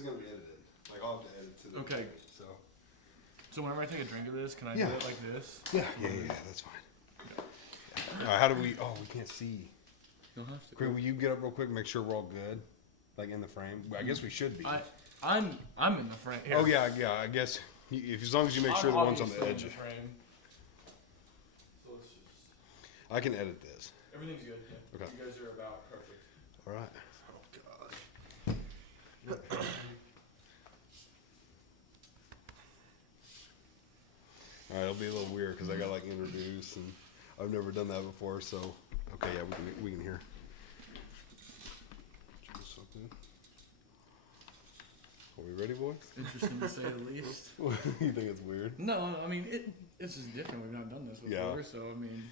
is going to be edited. Like, I'll have to edit to the Okay. Thing, So whenever I take a drink of this, can I do it like this? Yeah, that's fine. Yeah. All right, how do we... Oh, we can't see. You'll have to. Creed, will you get up real quick and make sure we're all good? Like, in the frame? I guess we should be. I'm in the frame. Here. Oh, yeah, I guess. As long as you make sure the one's on the edge. In the frame. So let's just... I can edit this. Everything's good. Yeah. Okay. You guys are about perfect. All right. Oh, God. All right, it'll be a little weird because I got like introduce and I've never done that before. So, okay, yeah, we can hear. Are we ready, boys? Interesting to say the least. You think it's weird? No, I mean it's just different. We've not done this before, Yeah. so I mean,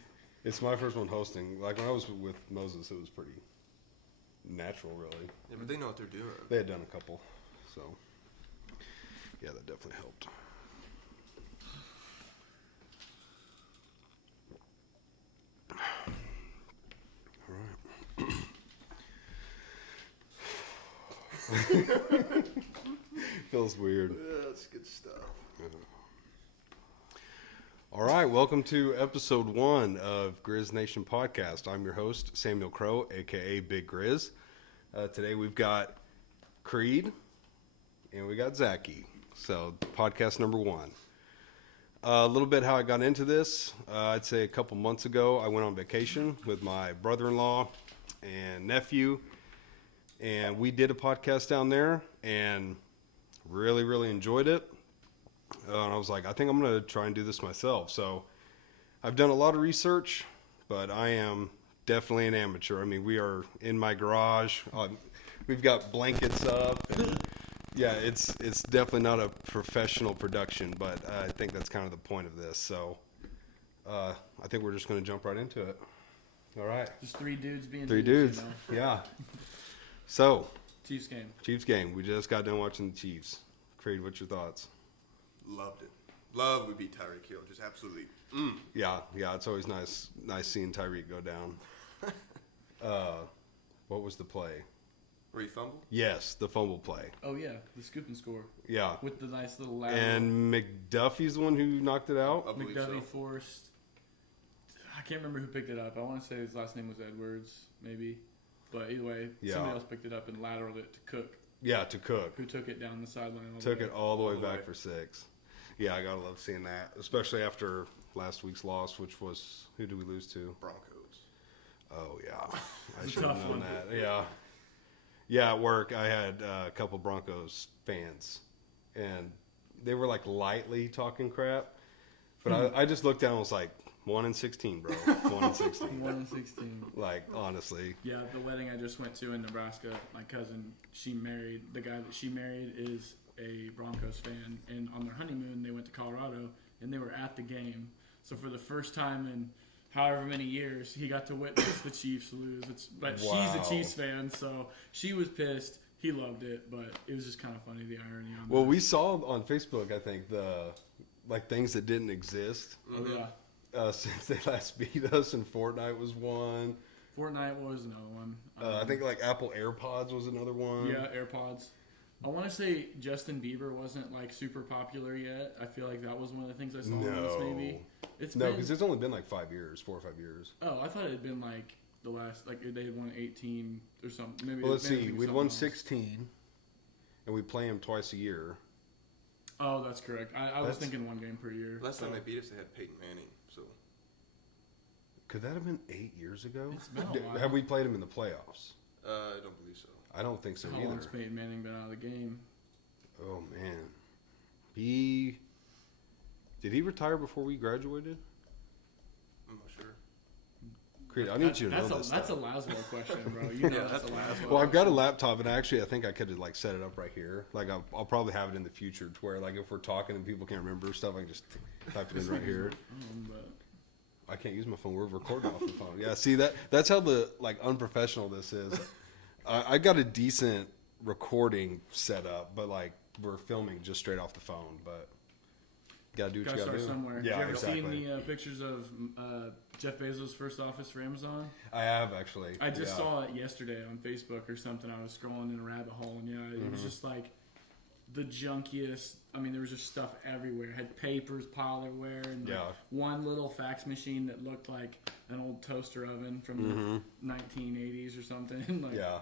it's my first one hosting. Like when I was with Moses, it was pretty natural, really. Yeah, but they know what they're doing. They had done a couple, so yeah, that definitely helped. Feels weird. Yeah, that's good stuff. Yeah. All right, welcome to episode 1 of Grizz Nation Podcast. I'm your host, Samuel Crow, aka Big Grizz. Today we've got Creed and we got Zachy. So, podcast number 1. A little bit how I got into this. I'd say a couple months ago, I went on vacation with my brother-in-law and nephew, and we did a podcast down there and really enjoyed it. And I was like, I think I'm going to try and do this myself. So I've done a lot of research, but I am definitely an amateur. I mean, we are in my garage. We've got blankets up. And yeah, it's definitely not a professional production, but I think that's kind of the point of this. So I think we're just going to jump right into it. All right. just 3 dudes being 3 dudes. You know? Yeah. So, Chiefs game. Chiefs game. We just got done watching the Chiefs. Creed, what's your thoughts? Loved it. Love would be Tyreek Hill. Just absolutely. Yeah, it's always nice seeing Tyreek go down. What was the play? Where he fumbled? Yes, the fumble play. Oh yeah, the scoop and score. Yeah. With the nice little lateral. And McDuffie's the one who knocked it out? I believe McDuffie so. forced. I can't remember who picked it up. I want to say his last name was Edwards, maybe. But either way, somebody else picked it up and lateraled it to Cook. Yeah, to Cook. Who took it down the sideline. Took it all the way back for 6. Yeah, I gotta love seeing that, especially after last week's loss, which was, who did we lose to? Broncos. Oh, yeah. I a should have tough known one. that. Yeah. Yeah, at work, I had a couple Broncos fans, and they were, like, lightly talking crap. But I just looked down and was like, 1-16, bro. 1-16. 1-16. Like, honestly. Yeah, the wedding I just went to in Nebraska, my cousin, the guy that she married is a Broncos fan. And on their honeymoon, they went to Colorado, and they were at the game. So for the first time in however many years, he got to witness the Chiefs lose. But Wow. she's a Chiefs fan, so she was pissed. He loved it, but it was just kind of funny, the irony on Well, that. we saw on Facebook, I think, things that didn't exist. Oh, yeah. Since they last beat us, and Fortnite was one. Fortnite was another one. I think like Apple AirPods was another one. Yeah, AirPods. I want to say Justin Bieber wasn't like super popular yet. I feel like that was one of the things I saw on this maybe. No, because it's only been like 5 years, 4 or 5 years. Oh, I thought it had been like the last, like they had won 18 or something. Maybe. Well, let's see. We We'd won 16, and we play them twice a year. Oh, that's correct. I was thinking 1 game per year. Last time they beat us, they had Peyton Manning. So Could that have been 8 years ago? It's been a while. Have we played him in the playoffs? I don't believe so. I don't think so How either. long's Peyton Manning been out of the game? Oh man, did he retire before we graduated? I'm not sure. Creed, I need you to know this. That's a Laswell question, bro. You know that's a Laswell. Well, I've got a laptop, and actually, I think I could have like set it up right here. Like, I'll probably have it in the future, to where like if we're talking and people can't remember stuff, I can just type it in right here. But I can't use my phone. We're recording off the phone. Yeah, see that's how the like unprofessional this is. I got a decent recording set up, but like we're filming just straight off the phone. But gotta do what you gotta do. Somewhere. Yeah, Have you ever exactly. seen the pictures of Jeff Bezos' first office for Amazon? I have actually. I just saw it yesterday on Facebook or something. I was scrolling in a rabbit hole, and it was just like the junkiest. I mean, there was just stuff everywhere. Had papers piled everywhere, and Yeah. one little fax machine that looked like an old toaster oven from the 1980s or something. Like, Yeah.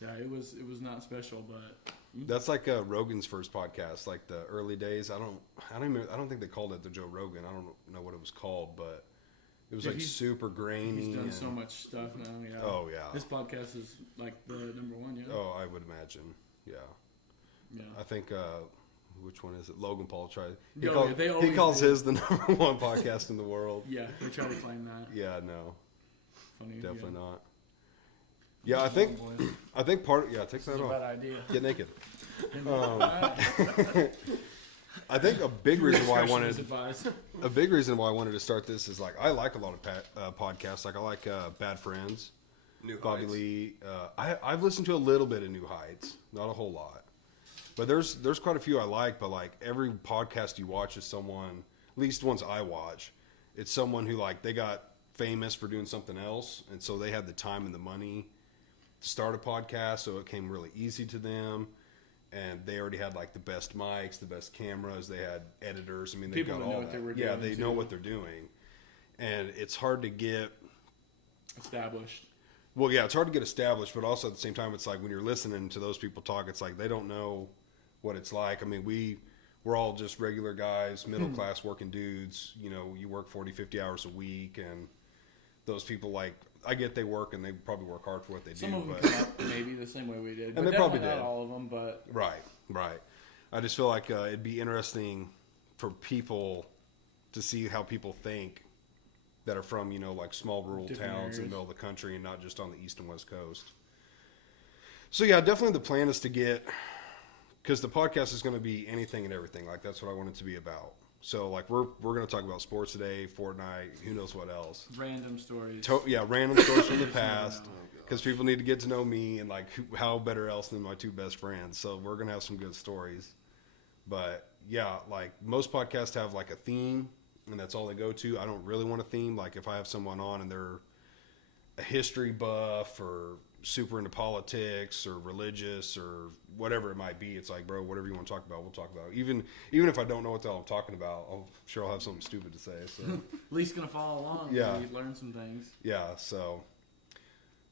yeah, it was not special, but That's like Rogan's first podcast, like the early days. I don't think they called it the Joe Rogan. I don't know what it was called, but it was Dude, like super grainy. he's done and- so much stuff now. Yeah. Oh yeah. This podcast is like the number one. Yeah. Oh, I would imagine. Yeah. Yeah. I think which one is it? Logan Paul tried. They always He calls do. his the number one podcast in the world. Yeah, they try to claim that. Yeah, no, Funny. definitely yeah. not. Yeah, I think part. Yeah, take that It's a off. bad idea. Get naked. Alright. I think a big reason why I Discretion is wanted advised. a big reason why I wanted to start this is like I like a lot of podcasts. Like I like Bad Friends, New Bobby Heights. Lee. I've listened to a little bit of New Heights, not a whole lot, but there's quite a few I like. But like every podcast you watch is someone, at least ones I watch, it's someone who like they got famous for doing something else, and so they had the time and the money to start a podcast, so it came really easy to them. And they already had like the best mics, the best cameras. They had editors. I mean, they People got that all know what that. they were Yeah, doing, they know too. what they're doing, and it's hard to get. Established. Well, yeah, it's hard to get established, but also at the same time, it's like when you're listening to those people talk, it's like they don't know what it's like. I mean, we're all just regular guys, middle class working dudes. You know, you work 40, 50 hours a week, and those people like. I get they work and they probably work hard for what they Some do. of them but come up maybe the same way we did, And but they probably definitely not did. all of them. But Right. I just feel like it'd be interesting for people to see how people think that are from, like small rural Different towns in areas. the middle of the country and not just on the east and west coast. So yeah, definitely the plan is to get, because the podcast is going to be anything and everything. Like that's what I want it to be about. So like we're going to talk about sports today, Fortnite, who knows what else. random stories. Random stories from the past. Because people need to get to know me and like how better else than my two best friends. So we're gonna have some good stories. But yeah, like most podcasts have like a theme, and that's all they go to. I don't really want a theme. Like if I have someone on and they're a history buff or super into politics or religious or whatever it might be, it's like, bro, whatever you want to talk about, we'll talk about. Even if I don't know what the hell I'm talking about, I'm sure I'll have something stupid to say. So At least gonna follow along. Yeah. Maybe learn some things. yeah, so.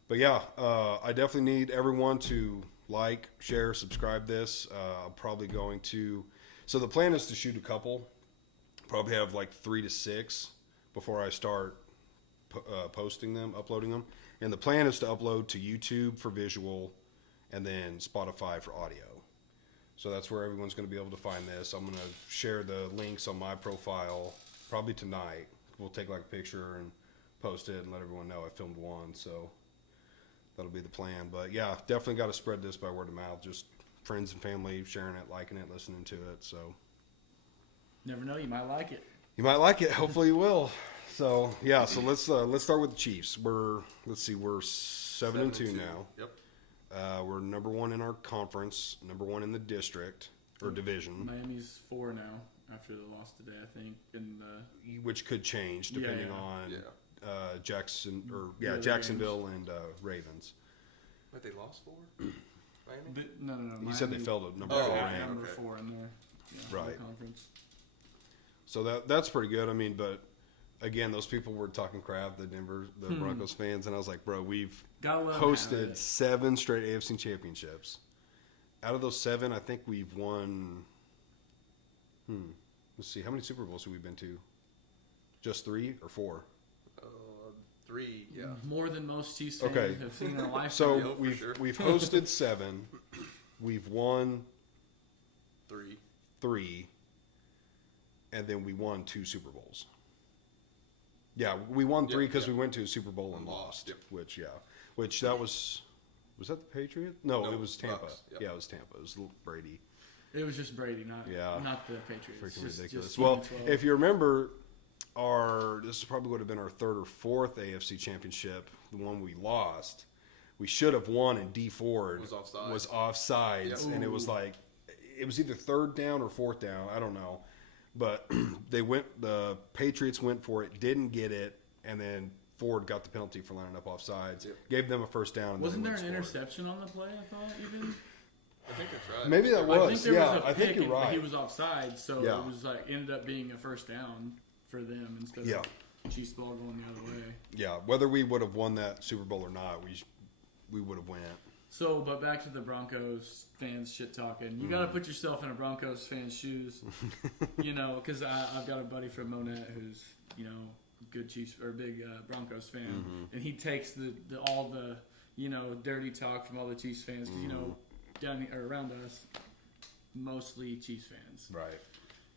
But yeah, I definitely need everyone to like, share, subscribe this. I'm probably going to. So the plan is to shoot a couple. Probably have like 3 to 6 before I start posting them, uploading them. And the plan is to upload to YouTube for visual, and then Spotify for audio. So that's where everyone's going to be able to find this. I'm going to share the links on my profile probably tonight. We'll take like a picture and post it and let everyone know I filmed one. So. That'll be the plan. But yeah, definitely got to spread this by word of mouth. Just friends and family sharing it, liking it, listening to it. So Never know, you might like it. you might like it. Hopefully you will. So yeah, so let's start with the Chiefs. We're 7-2 now. Yep. We're number 1 in our conference, number 1 in the district or division, Miami's 4 now after the loss today, I think. In the which could change depending Yeah. on Yeah. Yeah, the Jacksonville and Ravens. But they lost 4? Miami? no. You said they Miami- fell to number Oh, 4 yeah, rank. number okay. 4 in the Right. conference. So that's pretty good. I mean, but again, those people were talking crap, the Broncos fans, and I was like, bro, we've Gotta let 'em have hosted it. 7 straight AFC championships. Out of those 7, I think we've won. Let's see, how many Super Bowls have we been to? Just 3 or 4? 3, yeah. More than most Chiefs fans Okay. have seen in their lifetime. So Yeah, for we've sure. we've hosted 7, we've won 3. 3, and then we won 2 Super Bowls. Yeah, we won 3 because we went to a Super Bowl and lost. Yep. Which that was that the Patriots? No, No, it was Tampa. Bucks, yep. Yeah, it was Tampa. It was Brady. It was just Brady, not Yeah. not the Patriots. Freaking Just- ridiculous. just Well, 2012. if you remember, this probably would have been our 3rd or 4th AFC championship, the one we lost. We should have won, and D Ford Was offsides. offsides, Yep. and it was Ooh. like it was either 3rd down or 4th down. I don't know, but the Patriots went for it, didn't get it, and then Ford got the penalty for lining up offsides. Yep. Gave them a 1st down. And Wasn't then there they an went and scored. interception on the play? I thought even. I think that's right. Maybe that I think was. there Yeah, was a I think pick you're and right. he was offside, so Yeah. it was like ended up being a first down for them instead Yeah. of Chiefs ball going the other way. Yeah, whether we would have won that Super Bowl or not, we would have went. So, but back to the Broncos fans shit talking. You got to put yourself in a Broncos fan's shoes, because I've got a buddy from Monette who's good Chiefs or big Broncos fan, and he takes all the dirty talk from all the Chiefs fans because down or around us, mostly Chiefs fans. Right.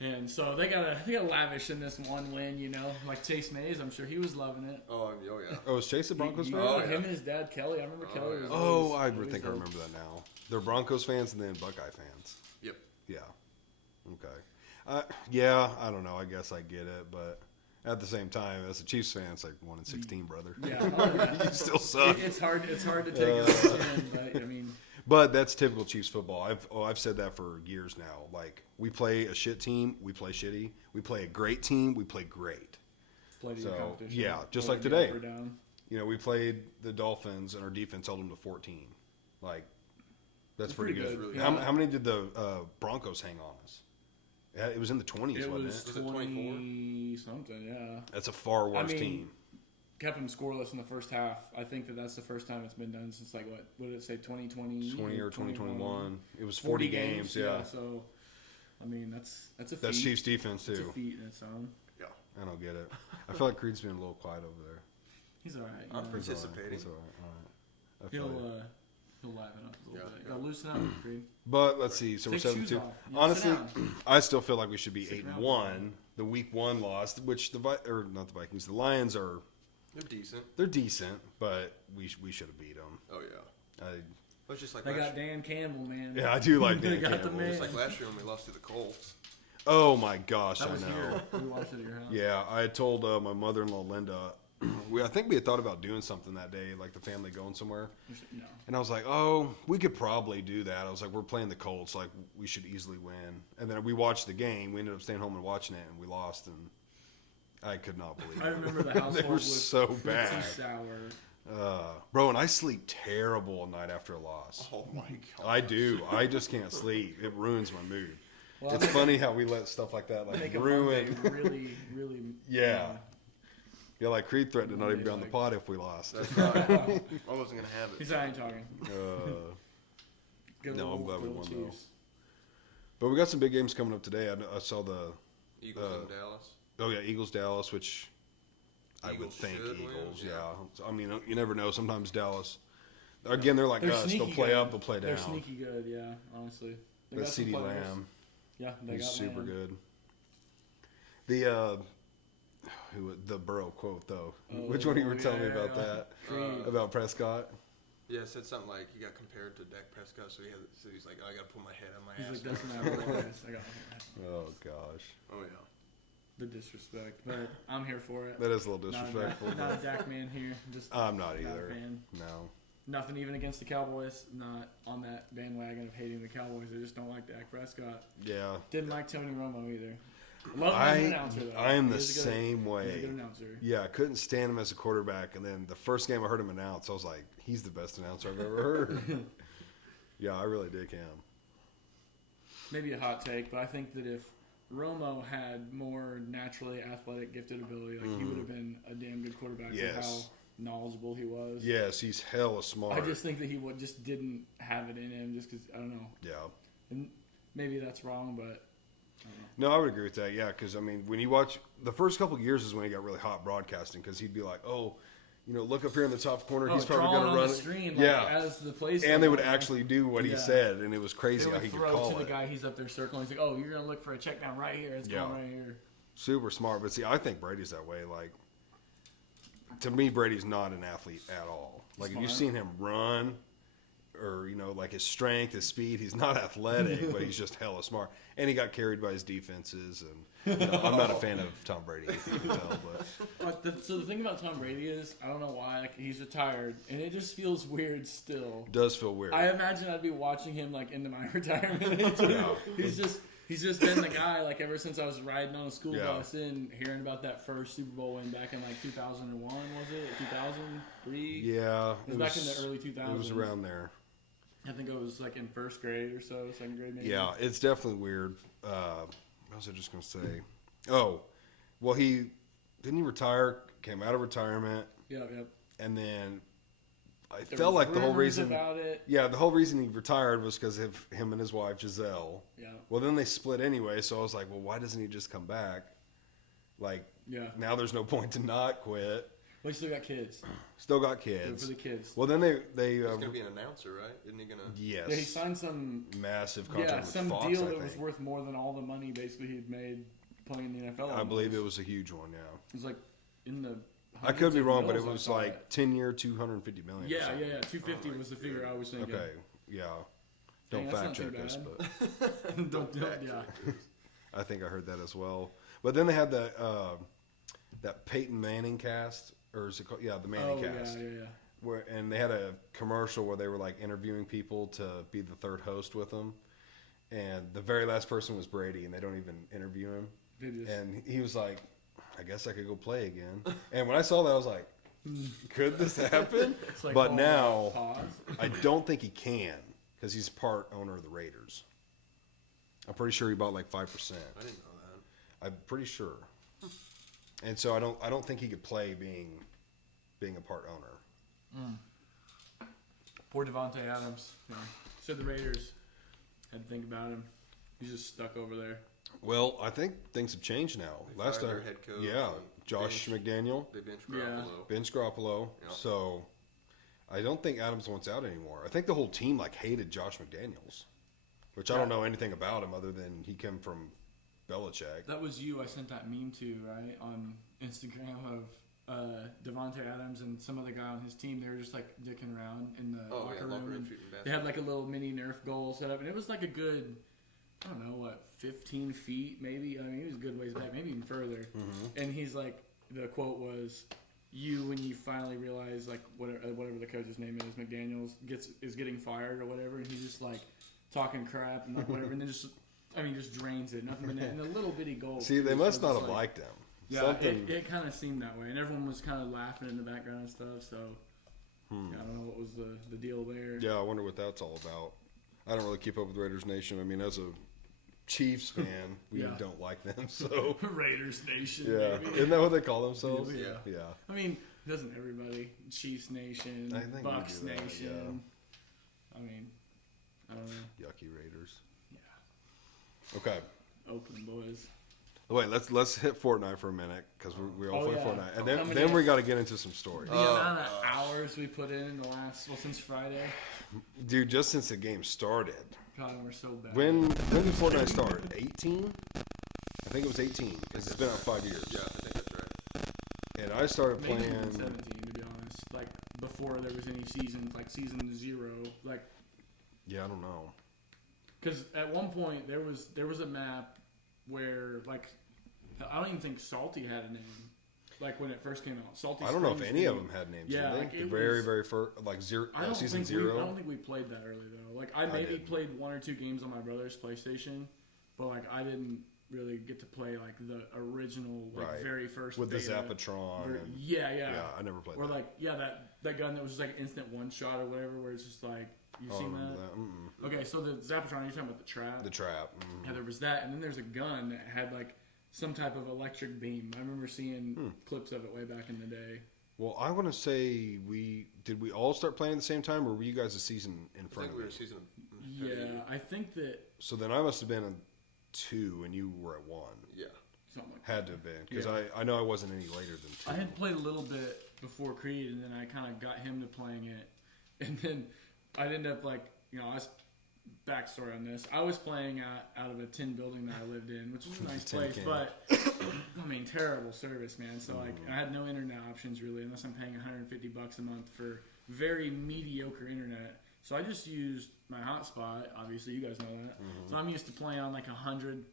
And so they got lavish in this one win, like Chase Mays. I'm sure he was loving it. Oh yeah. Oh, was Chase a Broncos fan? Oh, Him yeah. and his dad Kelly. I remember Kelly. Was Oh, I always think I a- remember that now. They're Broncos fans and then Buckeye fans. Yep. Yeah. Okay. Yeah, I don't know. I guess I get it, but at the same time, as a Chiefs fan, it's like 1-16, brother. Yeah, oh, yeah. You still suck. It's hard to take it as a chin, but I mean, But that's typical Chiefs football. I've said that for years now. Like, we play a shit team, we play shitty. We play a great team, we play great. play to So, your competition. yeah, just Whether like it be today. up or down. We played the Dolphins, and our defense held them to 14. Like, that's pretty pretty good. good, yeah. How many did the Broncos hang on us? Yeah, it was in the 20s, It wasn't was it? Was it 20 something, yeah. That's a far worse team. Kept them scoreless in the first half. I think that's the first time it's been done since what did it say, 2020? 20 or 2021. It was 40 40 games, yeah. So, I mean, that's a feat. That's Chiefs defense, It's a too. feat in its own. Yeah. I don't get it. I feel like Creed's been a little quiet over there. He's all right. I'm you know. participating. He's all right. I feel He'll you. he'll liven up a little Yeah, bit. yeah. Go loosen up, Creed. But let's see. So Take we're shoes 7-2. off. You Honestly, sit down. I still feel like we should be Sit down. 8-1. The week 1 loss, which not the Vikings, the Lions are They're decent. they're decent, but we should have beat them. Oh yeah. I It's just like They last got year. Dan Campbell, man. Yeah, I do like They Dan got the Campbell. man. Just like last year when we lost to the Colts. Oh my gosh, That I was know. here. We watched it at your house. Yeah, I had told my mother-in-law Linda. I think we had thought about doing something that day, like the family going somewhere. No. And I was like, oh, we could probably do that. I was like, we're playing the Colts, like we should easily win. And then we watched the game. We ended up staying home and watching it, and we lost. And I could not believe it. I remember the household They were was so pretty bad. sour. Bro, and I sleep terrible at night after a loss. Oh my god. I do. I just can't sleep. It ruins my mood. Well, It's funny how we let stuff like that make like a ruin. Monday really. Yeah. Yeah, like Creed threatened to not even be on the Like- pod if we lost. That's right. I wasn't gonna have it. He's I ain't talking. Good No, I'm old- glad we good won, old though. Chiefs. But we got some big games coming up today. I saw the Eagles in Dallas. Eagles Dallas, which I would Eagles think should Eagles. win, Yeah. yeah. So, I mean, you never know. Sometimes Dallas. Again, they're like They're us. They'll sneaky play good. up, they'll play down. They're sneaky good, yeah. Honestly, they That got some CD players. Lamb, Yeah, they he's got super Lamb. good. The the Burrow quote though. Which one of you were telling me yeah, about yeah. that? Creed. About Prescott? Yeah, it said something like he got compared to Dak Prescott, so he's like, oh, I gotta put my head on my He's ass. like, that's not what it is. I got it. Oh gosh, Oh yeah. The disrespect, but I'm here for it. that is a little Not a disrespectful. Dak- Not a Dak man here. Just I'm not not a either. fan. No. Nothing even against the Cowboys. Not on that bandwagon of hating the Cowboys. I just don't like Dak Prescott. Yeah. Didn't like Tony Romo either. Love him as an announcer though. I am He the is a good- same He's a way. good announcer. Yeah, I couldn't stand him as a quarterback, and then the first game I heard him announce, I was like, he's the best announcer I've ever heard. Yeah, I really dig him. Maybe a hot take, but I think that if Romo had more naturally athletic, gifted ability, like he would have been a damn good quarterback with Yes. how knowledgeable he was. Yes, he's hella smart. I just think that he just didn't have it in him, just because I don't know. Yeah. And maybe that's wrong, but No, I would agree with that. Yeah, because I mean, when you watch the first couple of years is when he got really hot broadcasting, because he'd be like, "Oh, look up here in the top corner. He's probably drawing going on to run the it." stream, Yeah. as the plays. And they would go on. actually do what he Yeah. said, and it was They crazy how would he could throw call to the it. guy he's up there circling. He's like, "Oh, you're gonna look for a check down right here. It's Yeah. going right here." Super smart, but see, I think Brady's that way. Like, to me, Brady's not an athlete at all. Like, if you've Smart. seen him run, or like his strength, his speed, he's not athletic, but he's just hella smart. And he got carried by his defenses. And I'm not a fan of Tom Brady, as you can tell. But So the thing about Tom Brady is, I don't know why, like, he's retired, and it just feels weird still. it does feel weird. I imagine I'd be watching him like into my retirement. Yeah. He's just been the guy like ever since I was riding on a school Yeah. bus and hearing about that first Super Bowl win back in like 2001, was it? 2003? Yeah, It was back in the early 2000s. It was around there. I think I was like in first grade or so, second grade maybe. Yeah, it's definitely weird. What was I just gonna say? Oh, well, he retire. Came out of retirement, Yep. and then I There felt was like the whole rumors reason. about it. Yeah, the whole reason he retired was because of him and his wife Giselle. Yeah. Well, then they split anyway, so I was like, well, why doesn't he just come back? Like, Yeah. now there's no point to not quit. Well, he still got kids. Still got Do it kids. for the kids. Well, then they He's going to be an announcer, right? Isn't he going to? yes, Yeah, he signed some massive contract with some Fox, deal I that was think. worth more than all the money basically he'd made playing in the NFL. I believe it almost. was a huge one. Yeah, It was like in the. I could be hundreds of wrong, but it mils, I was saw like it. 10-year, $250 million. or Yeah. something. 250 was the figure I was thinking. Okay, yeah. Dang, Don't that's fact not too check us, bad. but Don't yeah. I think I heard that as well. But then they had that Peyton Manning cast, or is it called? Yeah, the Manning cast. Yeah. Where, and they had a commercial where they were like interviewing people to be the third host with them, and the very last person was Brady, and they don't even interview him. They just, And he was like, "I guess I could go play again." And when I saw that, I was like, "Could this happen?" it's like, but oh, now pause. I don't think he can because he's part owner of the Raiders. I'm pretty sure he bought like 5%. I didn't know that. I'm pretty sure. And so I don't think he could play being a part owner. Poor Devontae Adams. Yeah. Said the Raiders had to think about him. He's just stuck over there. Well, I think things have changed now. They Last fired time, their head coach yeah, and Josh McDaniel, They bench Yeah. Garoppolo. Ben Garoppolo. Yeah. So I don't think Adams wants out anymore. I think the whole team like hated Josh McDaniels, which I don't know anything about him other than he came from Belichick. That was you. I sent that meme to, right, on Instagram of Devontae Adams and some other guy on his team. They were just like dicking around in the Oh, locker yeah, room. locker room And shooting they basketball. had like a little mini Nerf goal set up, and it was like a good, I don't know what, 15 feet maybe. I mean, he was a good ways back, maybe even further. And he's like, the quote was, "You when you finally realize like whatever the coach's name is, McDaniels is getting fired or whatever," and he's just like talking crap and like whatever, and then just drains it. Nothing but net, and a little bitty goal. See, they too, must so not it's have like- liked him. Yeah, Something. it kind of seemed that way, and everyone was kind of laughing in the background and stuff. So yeah, I don't know what was the deal there. Yeah, I wonder what that's all about. I don't really keep up with Raiders Nation. I mean, as a Chiefs fan, we Yeah. don't like them. So Raiders Nation. yeah, Baby. isn't that what they call themselves? Yeah. Yeah. I mean, doesn't everybody? Chiefs Nation, I think we Bucks do that, Nation. I mean, I don't know. Yucky Raiders. Yeah, Okay. Oakland boys. Wait, let's hit Fortnite for a minute because we all Oh, play yeah. Fortnite, and Coming then in. we got to get into some stories. The amount of hours we put in the last, since Friday. Dude, just since the game started, God, we're so bad. when did Fortnite start? 18? I think it was 18 because it's been out 5 years. Yeah, I think that's right. And I started Maybe playing. even 17, to be honest. Like before there was any seasons, like season 0, like. Yeah, I don't know. Because at one point there was a map where like I don't even think Salty had a name. Like when it first came out, Salty. I don't know if Springs any of didn't. them had names. Yeah, did they? like, the it very was- very first, like zero, I don't season think 0. I don't think we played that early though. Like I maybe didn't. played 1 or 2 games on my brother's PlayStation, but like I didn't really get to play like the original like Right. very first with the beta. Zapatron. And, Yeah. yeah, I never played Or that. like that gun that was just like instant one shot or whatever, where it's just like you've Oh, I seen remember that. that. Mm-mm. Okay, so the Zapatron, you're talking about the trap. The trap. Mhm. Yeah, there was that, and then there's a gun that had like some type of electric beam. I remember seeing clips of it way back in the day. Well, I want to say we all start playing at the same time, or were you guys a season in I front think of we me? were season. Yeah, I think that So then I must have been a 2, and you were at 1. Yeah. something like Had to have been because Yeah. I know I wasn't any later than 2. I had played a little bit before Creed, and then I kind of got him to playing it, and then I'd end up like I was backstory on this. I was playing out of a tin building that I lived in, which was a nice Tin place, can. but I mean terrible service, man. So like I had no internet options really, unless I'm paying $150 a month for very mediocre internet. So I just used my hotspot. Obviously, you guys know that. So I'm used to playing on like 100,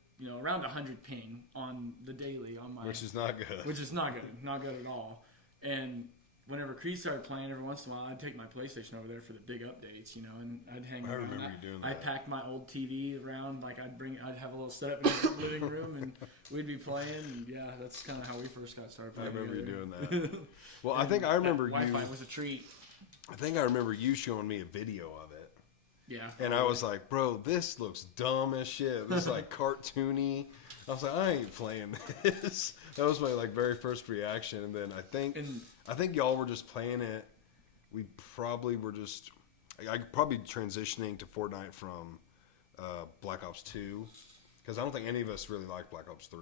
around 100 ping on the daily on my, which is not good. which is not good at all. And whenever Creed started playing, every once in a while, I'd take my PlayStation over there for the big updates, and I'd hang I around. remember you doing I that. packed my old TV around, like I'd have a little setup in the living room, and we'd be playing. And yeah, that's kind of how we first got started I playing. remember you together. doing that. Well, I think I remember you. Wi-Fi was a treat. I think I remember you showing me a video of it. Yeah. And I was like, bro, this looks dumb as shit. This is like cartoony. I was like, I ain't playing this. That was my like very first reaction. And then I think y'all were just playing it. We probably were just, I probably transitioning to Fortnite from Black Ops 2. Because I don't think any of us really liked Black Ops 3.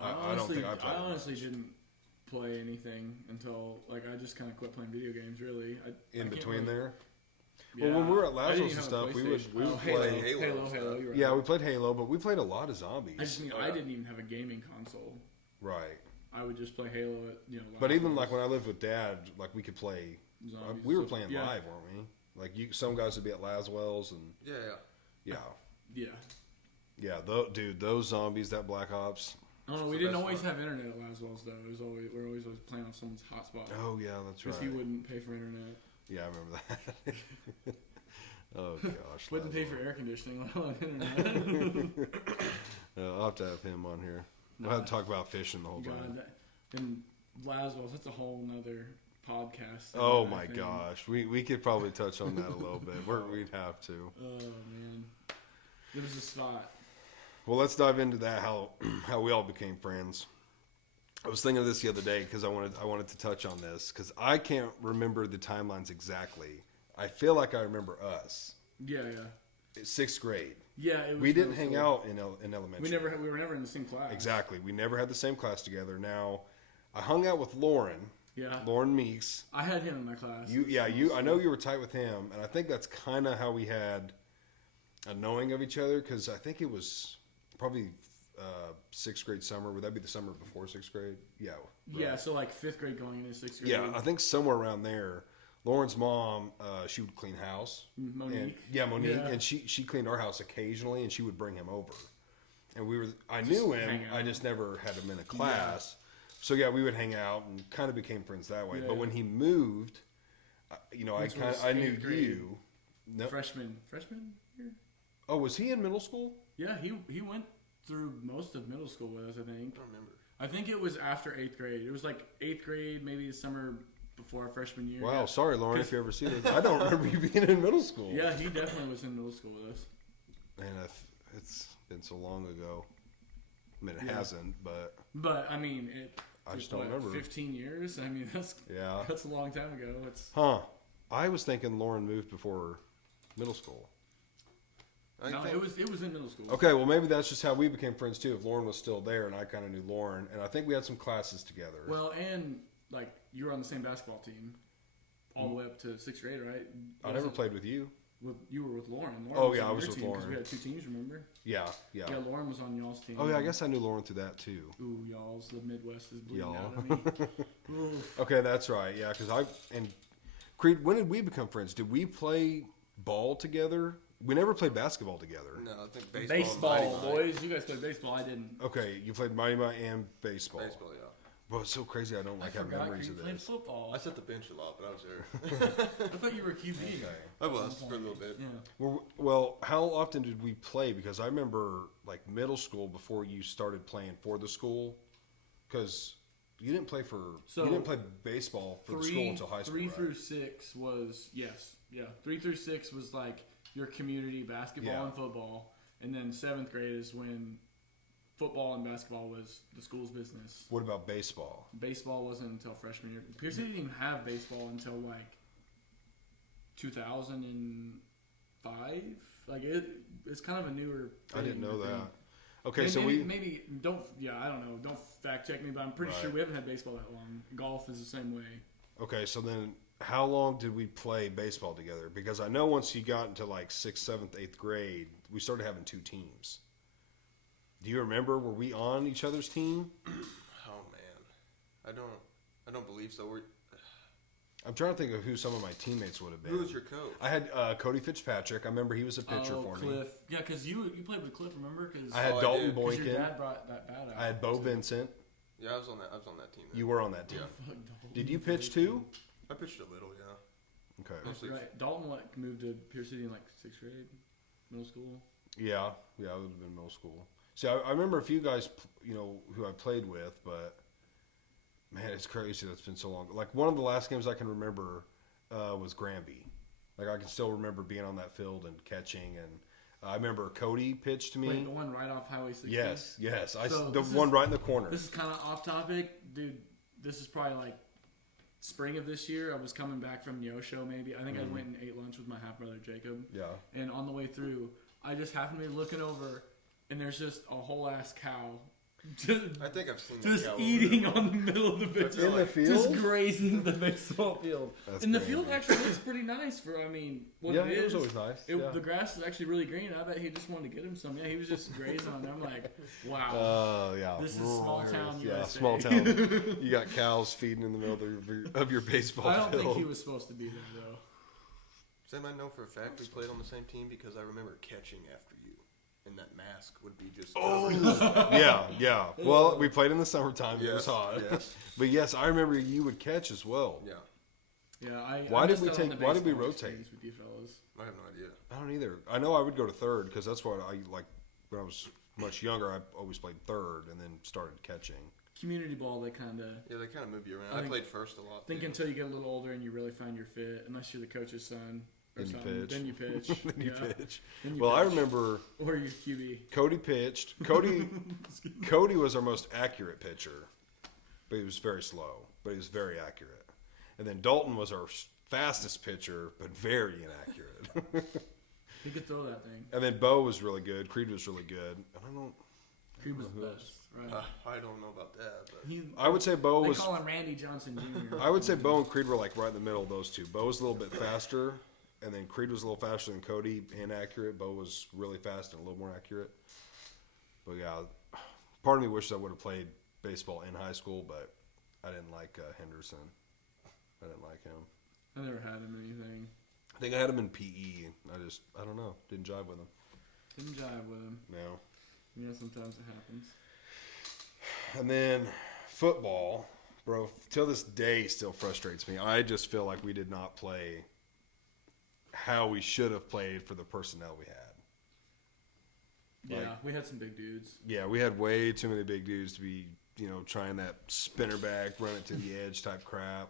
I don't think I played I it honestly much. didn't play anything until like I just kind of quit playing video games. Really, In I can't between really- there. Yeah. Well, when we were at I didn't Lazlo's even and have a stuff, we would PlayStation. play. Halo. You're right. Yeah, we played Halo, but we played a lot of zombies. I just mean I didn't even have a gaming console. Right. I would just play Halo at But Last even Ones, like when I lived with Dad, like we could play. zombies We were and stuff. playing Yeah. live, weren't we? Like some guys would be at Laswell's and Yeah. Yeah. Dude, those zombies, that Black Ops. I don't know. It's We the didn't best always one. have internet at Laswell's though. It was always we're always playing off someone's hotspot Oh yeah, that's because right. he wouldn't pay for internet. Yeah, I remember that. Oh gosh. Wouldn't pay for air conditioning, let alone internet. I'll have to have him on here. We'll have to talk about fishing the whole time. God, and Laswell's, that's a whole nother podcast. Oh I my think. gosh, we could probably touch on that a little bit. We'd have to. Oh man, there was a spot. Well, let's dive into that. How we all became friends. I was thinking of this the other day because I wanted to touch on this because I can't remember the timelines exactly. I feel like I remember us. Yeah. Sixth grade. Yeah, it was We didn't middle hang school. out in elementary. We were never in the same class. Exactly. We never had the same class together. Now, I hung out with Lauren. Yeah. Lauren Meeks. I had him in my class. I know you were tight with him, and I think that's kind of how we had a knowing of each other because I think it was probably sixth grade summer. Would that be the summer before sixth grade? Yeah. Yeah, right. so like fifth grade going into sixth grade. Yeah, I think somewhere around there. Lauren's mom, she would clean house. Monique. Monique, Yeah. and she cleaned our house occasionally, and she would bring him over. And I knew him, hang out. I just never had him in a class. So yeah, we would hang out and kind of became friends that way. Yeah. But when he moved, Which was I knew eighth grade. you. No, Freshman year. oh, was he in middle school? Yeah, he went through most of middle school with us. I think. I don't remember. I think it was after eighth grade. It was like eighth grade, maybe the summer before our freshman year. Wow, Yeah. sorry, Lauren, if you ever see this. I don't remember you being in middle school. Yeah, he definitely was in middle school with us. Man, it's been so long ago. I mean, it Yeah. hasn't, but But I mean, I just don't remember. 15 years. I mean, that's yeah. a long time ago. It's Huh. I was thinking Lauren moved before middle school. no, it was in middle school. Okay, well, maybe that's just how we became friends, too. If Lauren was still there and I kind of knew Lauren. And I think we had some classes together. Well, and like you were on the same basketball team all the way up to sixth grade, right? I never played with you. You were with Lauren. Oh, was yeah, on I was your with team 'cause Lauren. We had two teams, remember? Yeah. Yeah, Lauren was on y'all's team. Oh, yeah, I guess I knew Lauren through that, too. Ooh, y'all's the Midwest is bleeding Y'all. out of me. Oof. Okay, that's right. Yeah, because and Creed, when did we become friends? Did we play ball together? We never played basketball together. No, I think Baseball, baseball. Mighty Might. boys. You guys played baseball. I didn't. Okay, you played Mighty Might and baseball. Baseball, yeah. Bro, it's so crazy I don't like have forgot memories you of played this. football. I set the bench a lot, but I was there. I thought you were QB. Okay. I was for a little bit. Yeah. Well, how often did we play? Because I remember like middle school before you started playing for the school, because you didn't play So, you didn't play baseball for the school until high school. Three right? through six was yes, yeah. 3 through 6 was like your community basketball Yeah. and football, and then seventh grade is when football and basketball was the school's business. What about baseball? Baseball wasn't until freshman year. Pierce didn't even have baseball until like 2005. Like it's kind of a newer. I didn't thing, know think. that. Okay, Maybe, so maybe don't. Yeah, I don't know. Don't fact check me, but I'm pretty Right. sure we haven't had baseball that long. Golf is the same way. okay, so then how long did we play baseball together? Because I know once you got into like 6th, 7th, 8th grade, we started having two teams. Do you remember? Were we on each other's team? Oh man, I don't believe so. I'm trying to think of who some of my teammates would have been. Who was your coach? I had Cody Fitzpatrick. I remember he was a pitcher for me. Cliff. Yeah, because you played with Cliff, remember? Cause, I had Oh, I Dalton did. 'cause your Boykin. dad brought that bat out. I had Bo Vincent. Yeah, I was on that team. Then. You were on that team. Yeah. Fuck, Dalton. Did you pitch too? I pitched a little, yeah. Okay. That's right. Dalton moved to Pierce City in like 6th grade, middle school. Yeah, it would have been middle school. See, I remember a few guys, who I played with, but man, it's crazy. That's been so long. Like one of the last games I can remember was Granby. Like I can still remember being on that field and catching, and I remember Cody pitched to me. Wait, the one right off Highway 60? Yes. So the one right in the corner. This is kind of off topic. Dude, this is probably like spring of this year. I was coming back from Neosho maybe. I think I went and ate lunch with my half-brother Jacob. Yeah. And on the way through, I just happened to be looking over, and there's just a whole-ass cow. I think I've seen that Just cow eating on the middle of the pitch. In the field? Just grazing the baseball field. That's And the crazy. field actually looks pretty nice for, I mean, what Yeah, it is. it was always nice. Yeah. The grass is actually really green. I bet he just wanted to get him some. Yeah, he was just grazing on there. I'm like, wow. Yeah. This is small town Yeah, USA. small town. You got cows feeding in the middle of your baseball I don't field. think he was supposed to be there, though. Does anybody know for a fact we played on the same team? Because I remember catching after you. And that mask would be just... Yeah. Well, we played in the summertime. It was Yes, hot. yes. But yes, I remember you would catch as well. Yeah. Yeah, Why I did missed we out on take- the why did we baseball rotate? experience with you fellas. I have no idea. I don't either. I know I would go to third because that's what I like. When I was much younger, I always played third and then started catching. Community ball, they kind of Yeah, they kind of move you around. I I think- played first a lot. think too. until you get a little older and you really find your fit, unless you're the coach's son or Then you something. pitch. Then you pitch. Then you Yeah. pitch. Then you Well, I pitch. remember Or your QB. Cody pitched. Cody was our most accurate pitcher, but he was very slow. But he was very accurate. And then Dalton was our fastest pitcher, but very inaccurate. He could throw that thing. And then Bo was really good. Creed was really good. And I don't. Creed was who the else? best. Right. I don't know about that, but I would say Bo They was. call him Randy Johnson Jr. I would say Bo and Creed were like right in the middle of those two. Bo was a little bit faster, and then Creed was a little faster than Cody and accurate. Bo was really fast and a little more accurate. But yeah, part of me wishes I would have played baseball in high school, but I didn't like Henderson. I didn't like him. I never had him anything. I think I had him in PE. I don't know, didn't jive with him. Didn't jive with him. No. Yeah, sometimes it happens. And then football, bro, till this day still frustrates me. I just feel like we did not play how we should have played for the personnel we had. Yeah, we had some big dudes. Yeah, we had way too many big dudes to be, trying that spinner back, run it to the edge type crap.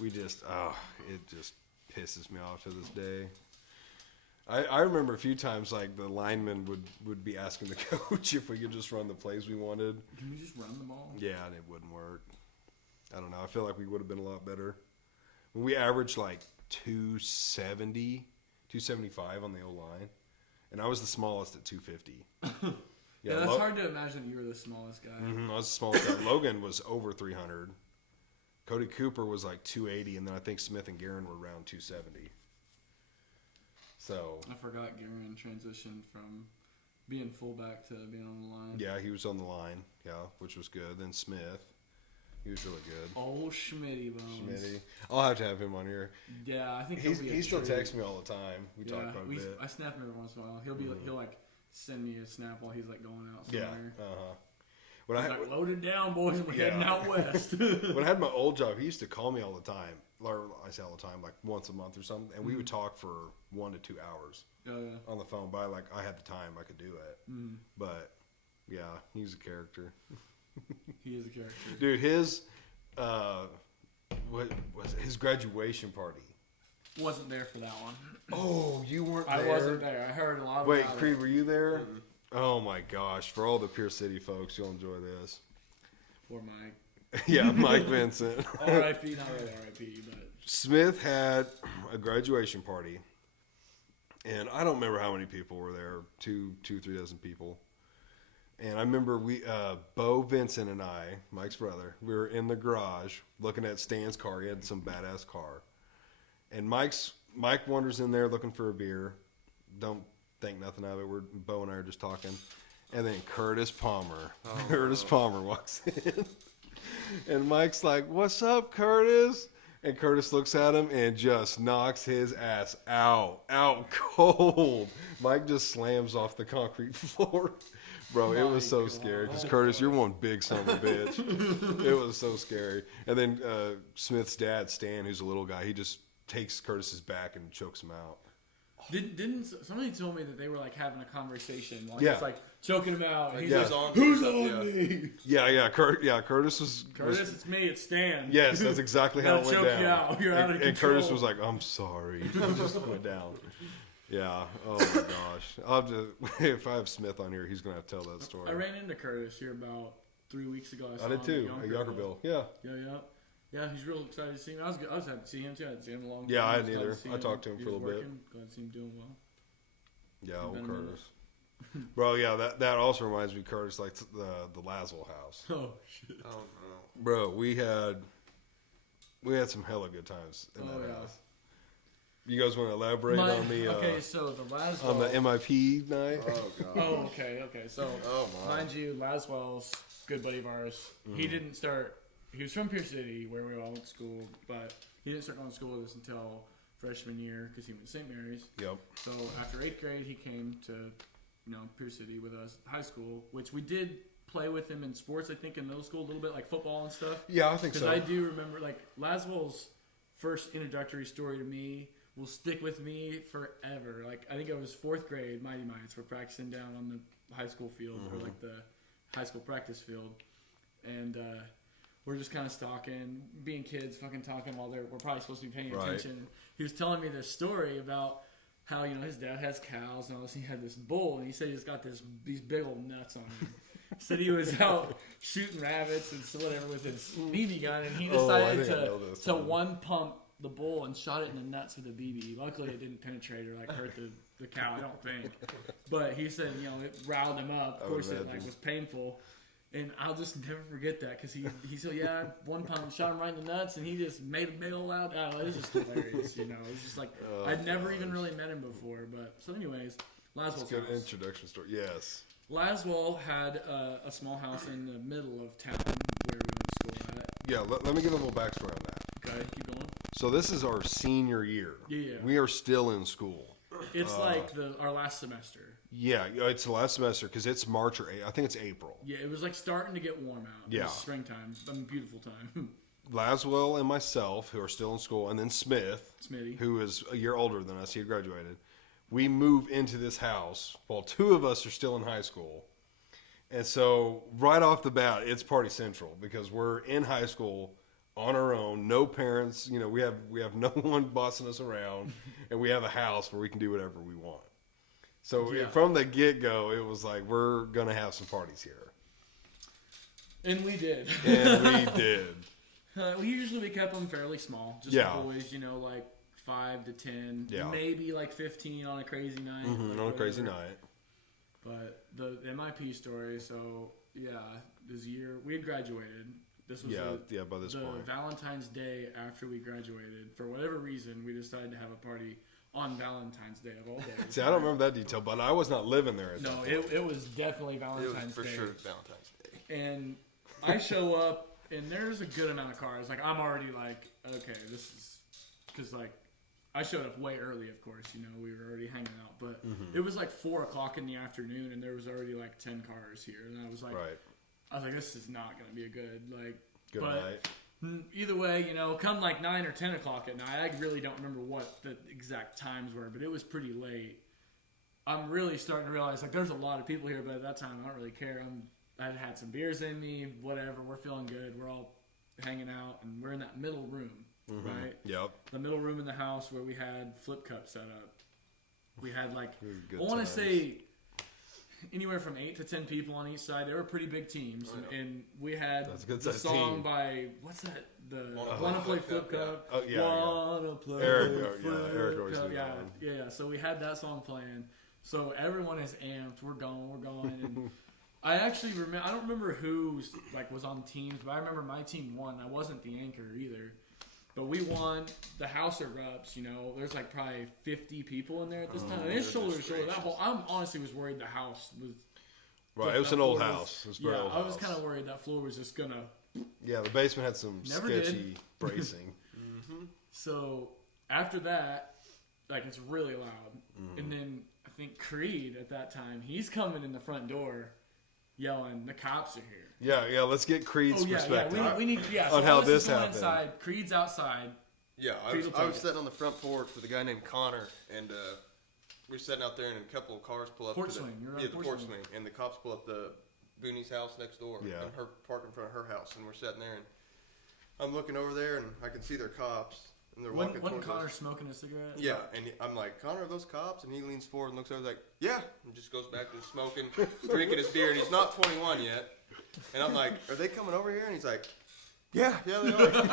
We just, it just pisses me off to this day. I remember a few times, like, the linemen would be asking the coach if we could just run the plays we wanted. Can we just run the ball? Yeah, and it wouldn't work. I don't know. I feel like we would have been a lot better. We averaged, like, 270, 275 on the O-line. And I was the smallest at 250. Yeah, that's hard to imagine you were the smallest guy. I was the smallest guy. Logan was over 300. Cody Cooper was like 280, and then I think Smith and Guerin were around 270. So I forgot Guerin transitioned from being fullback to being on the line. yeah, he was on the line, which was good. Then Smith, he was really good. Oh, Schmitty Bones. Schmitty, I'll have to have him on here. Yeah, I think He still texts me all the time. We talk about we, it. I snap him every once in a while. He'll like send me a snap while he's like going out Yeah, somewhere. When He's like, load it down, boys. We're Yeah. heading out west. when I had my old job, he used to call me all the time. Or I say all the time, like once a month or something, and we would talk for 1 to 2 hours Oh yeah. on the phone. But I had the time, I could do it. But yeah, he's a character. He is a character. Dude, his what was it? His graduation party. Wasn't there for that one. Oh, you weren't I there. wasn't there. I heard a lot Wait, about Creed, it. were you there? Oh my gosh! For all the Pierce City folks, you'll enjoy this. Poor Mike. Yeah, Mike Vincent. R.I.P. Not really R.I.P. But Smith had a graduation party, and I don't remember how many people were there. 3 dozen people. And I remember Bo Vincent and I, Mike's brother, we were in the garage looking at Stan's car. He had some badass car. And Mike wanders in there looking for a beer. Don't think nothing of it. Bo and I are just talking. And then Curtis Palmer. Palmer walks in. And Mike's like, "What's up, Curtis?" And Curtis looks at him and just knocks his ass out cold. Mike just slams off the concrete floor. Bro, it was so scary. Because Curtis, you're one big son of a bitch. It was so scary. And then Smith's dad, Stan, who's a little guy, he just takes Curtis's back and chokes him out. Didn't somebody told me that they were like having a conversation, like Yeah. it's like choking him out. Like, He's yeah. like, on "Who's stuff, on yeah. me?" Curtis was. Curtis, it's me. It's Stan. Yes, that's exactly how it went choke down. You out. You're out of And control. Curtis was like, "I'm sorry," it just went down. Yeah. Oh my gosh. I'll have to, if I have Smith on here, he's gonna have to tell that story. I ran into Curtis here about 3 weeks ago. I did too at Yonkerville. Yeah. Yeah, he's real excited to see me. I was happy to see him too. I hadn't seen him in a long time. Yeah, I was hadn't glad either. to see I talked to him He for a was little bit. working. Glad to see him doing well. Yeah, Been old a minute. Curtis. Bro, yeah, that also reminds me, Curtis, like the Laswell house. Oh shit. Oh no. Bro, we had some hella good times in that yeah. house. You guys want to elaborate on the okay, so the Laswell. on the MIP night? Oh god. Oh, okay. So, Oh my. mind you, Laswell's a good buddy of ours. He didn't start. He was from Pierce City, where we all went to school, but he didn't start going to school with us until freshman year because he went to St. Mary's. Yep. So after 8th grade, he came to, Pierce City with us, high school, which we did play with him in sports, I think, in middle school a little bit, like football and stuff. Yeah, I think Because so. I do remember, like, Laswell's first introductory story to me will stick with me forever. Like, I think it was 4th grade, Mighty Mites were practicing down on the high school field, or like the high school practice field. And we're just kind of stalking, being kids, fucking talking while we're probably supposed to be paying Right. attention. He was telling me this story about how, his dad has cows and all this. He had this bull, and he said he's got these big old nuts on him. Said he was out shooting rabbits and so whatever with his BB gun, and he Oh, I decided think I know this to one. one pump the bull and shot it in the nuts with a BB. Luckily, it didn't penetrate or like hurt the cow. I don't think, but he said it riled him up. Of I would course, it like imagine. was painful. And I'll just never forget that because he said, yeah, one pump shot him right in the nuts, and he just made a big old loud. Oh, it was just hilarious, It's just like Oh, I'd never even gosh. really met him before. But so, anyways, Laswell's It's a good house. introduction story. Yes. Laswell had a small house in the middle of town where we went to school at. Yeah, let me give a little backstory on that. Okay, keep going. So this is our senior year. Yeah. We are still in school. It's like our last semester. Yeah, it's the last semester because it's March or I think it's April. Yeah, it was like starting to get warm out. It Yeah. was springtime. Beautiful time. Laswell and myself, who are still in school, and then Smith, Smitty. who is a year older than us, he had graduated. We move into this house while two of us are still in high school. And so right off the bat, it's party central because we're in high school on our own, no parents, we have no one bossing us around, and we have a house where we can do whatever we want. So Yeah. from the get-go, it was like, we're going to have some parties here. And we did. And we did. We kept them fairly small. Just Yeah. always, like 5 to 10. Yeah. Maybe like 15 on a crazy night. Mhm, or on a crazy whatever. night. But the MIP story, so yeah, this year we had graduated. This was By this the point. Valentine's Day after we graduated. For whatever reason, we decided to have a party on Valentine's Day of all days. See, I don't remember that detail, but I was not living there at that No, point. it was definitely It was Valentine's for Day. sure Valentine's Day. And I show up, and there's a good amount of cars. Like, I'm already like, okay, this is... Because, like, I showed up way early, of course. We were already hanging out. But it was like 4 o'clock in the afternoon, and there was already like 10 cars here. And I was like, Right. this is not going to be a good, like... Good but night. Either way, come like 9 or 10 o'clock at night. I really don't remember what the exact times were, but it was pretty late. I'm really starting to realize, like, there's a lot of people here, but at that time, I don't really care. I'd had some beers in me, whatever. We're feeling good. We're all hanging out, and we're in that middle room, right? Yep. The middle room in the house where we had flip cup set up. We had, like, It was good I want to times. say anywhere from 8 to 10 people on each side. They were pretty big teams, Oh, yeah. and we had That's a good the size song team. by what's that? The Wanna Wanna Play Play Flip Flip Cup, Cup. Oh, yeah, Wanna Play Eric Flip always Cup. knew Yeah, that one. yeah. So we had that song playing. So everyone is amped. We're going, and I actually remember. I don't remember who was on teams, but I remember my team won. I wasn't the anchor either. But we won. The house erupts. There's like probably 50 people in there at this time. And it's shoulder to shoulder. That whole. I honestly was worried the house was. Right, it was that an old floor was- house. It was a very yeah, old I was house. kind of worried that floor was just gonna. Yeah, the basement had some Never sketchy did. bracing. So after that, like, it's really loud, and then I think Creed at that time, he's coming in the front door, yelling, "The cops are here!" Yeah, let's get Creed's Oh yeah, perspective. yeah. We need So on how all of us this is going happened. Inside, Creed's outside. Yeah, I Creed was, will I take was it. sitting on the front porch with a guy named Connor, and we're sitting out there, and a couple of cars pull up. Porch to the, swing. You're on yeah, porch the porch swing. swing, and the cops pull up the Booney's house next door, Yeah. and her parked in front of her house, and we're sitting there, and I'm looking over there, and I can see their cops, and they're walking Wasn't towards Connor us. smoking a cigarette? Yeah, and I'm like, Connor, are those cops? And he leans forward and looks over, like, yeah, and just goes back to smoking, drinking his beer, and he's not 21 yet. And I'm like, are they coming over here? And he's like, yeah, they are. And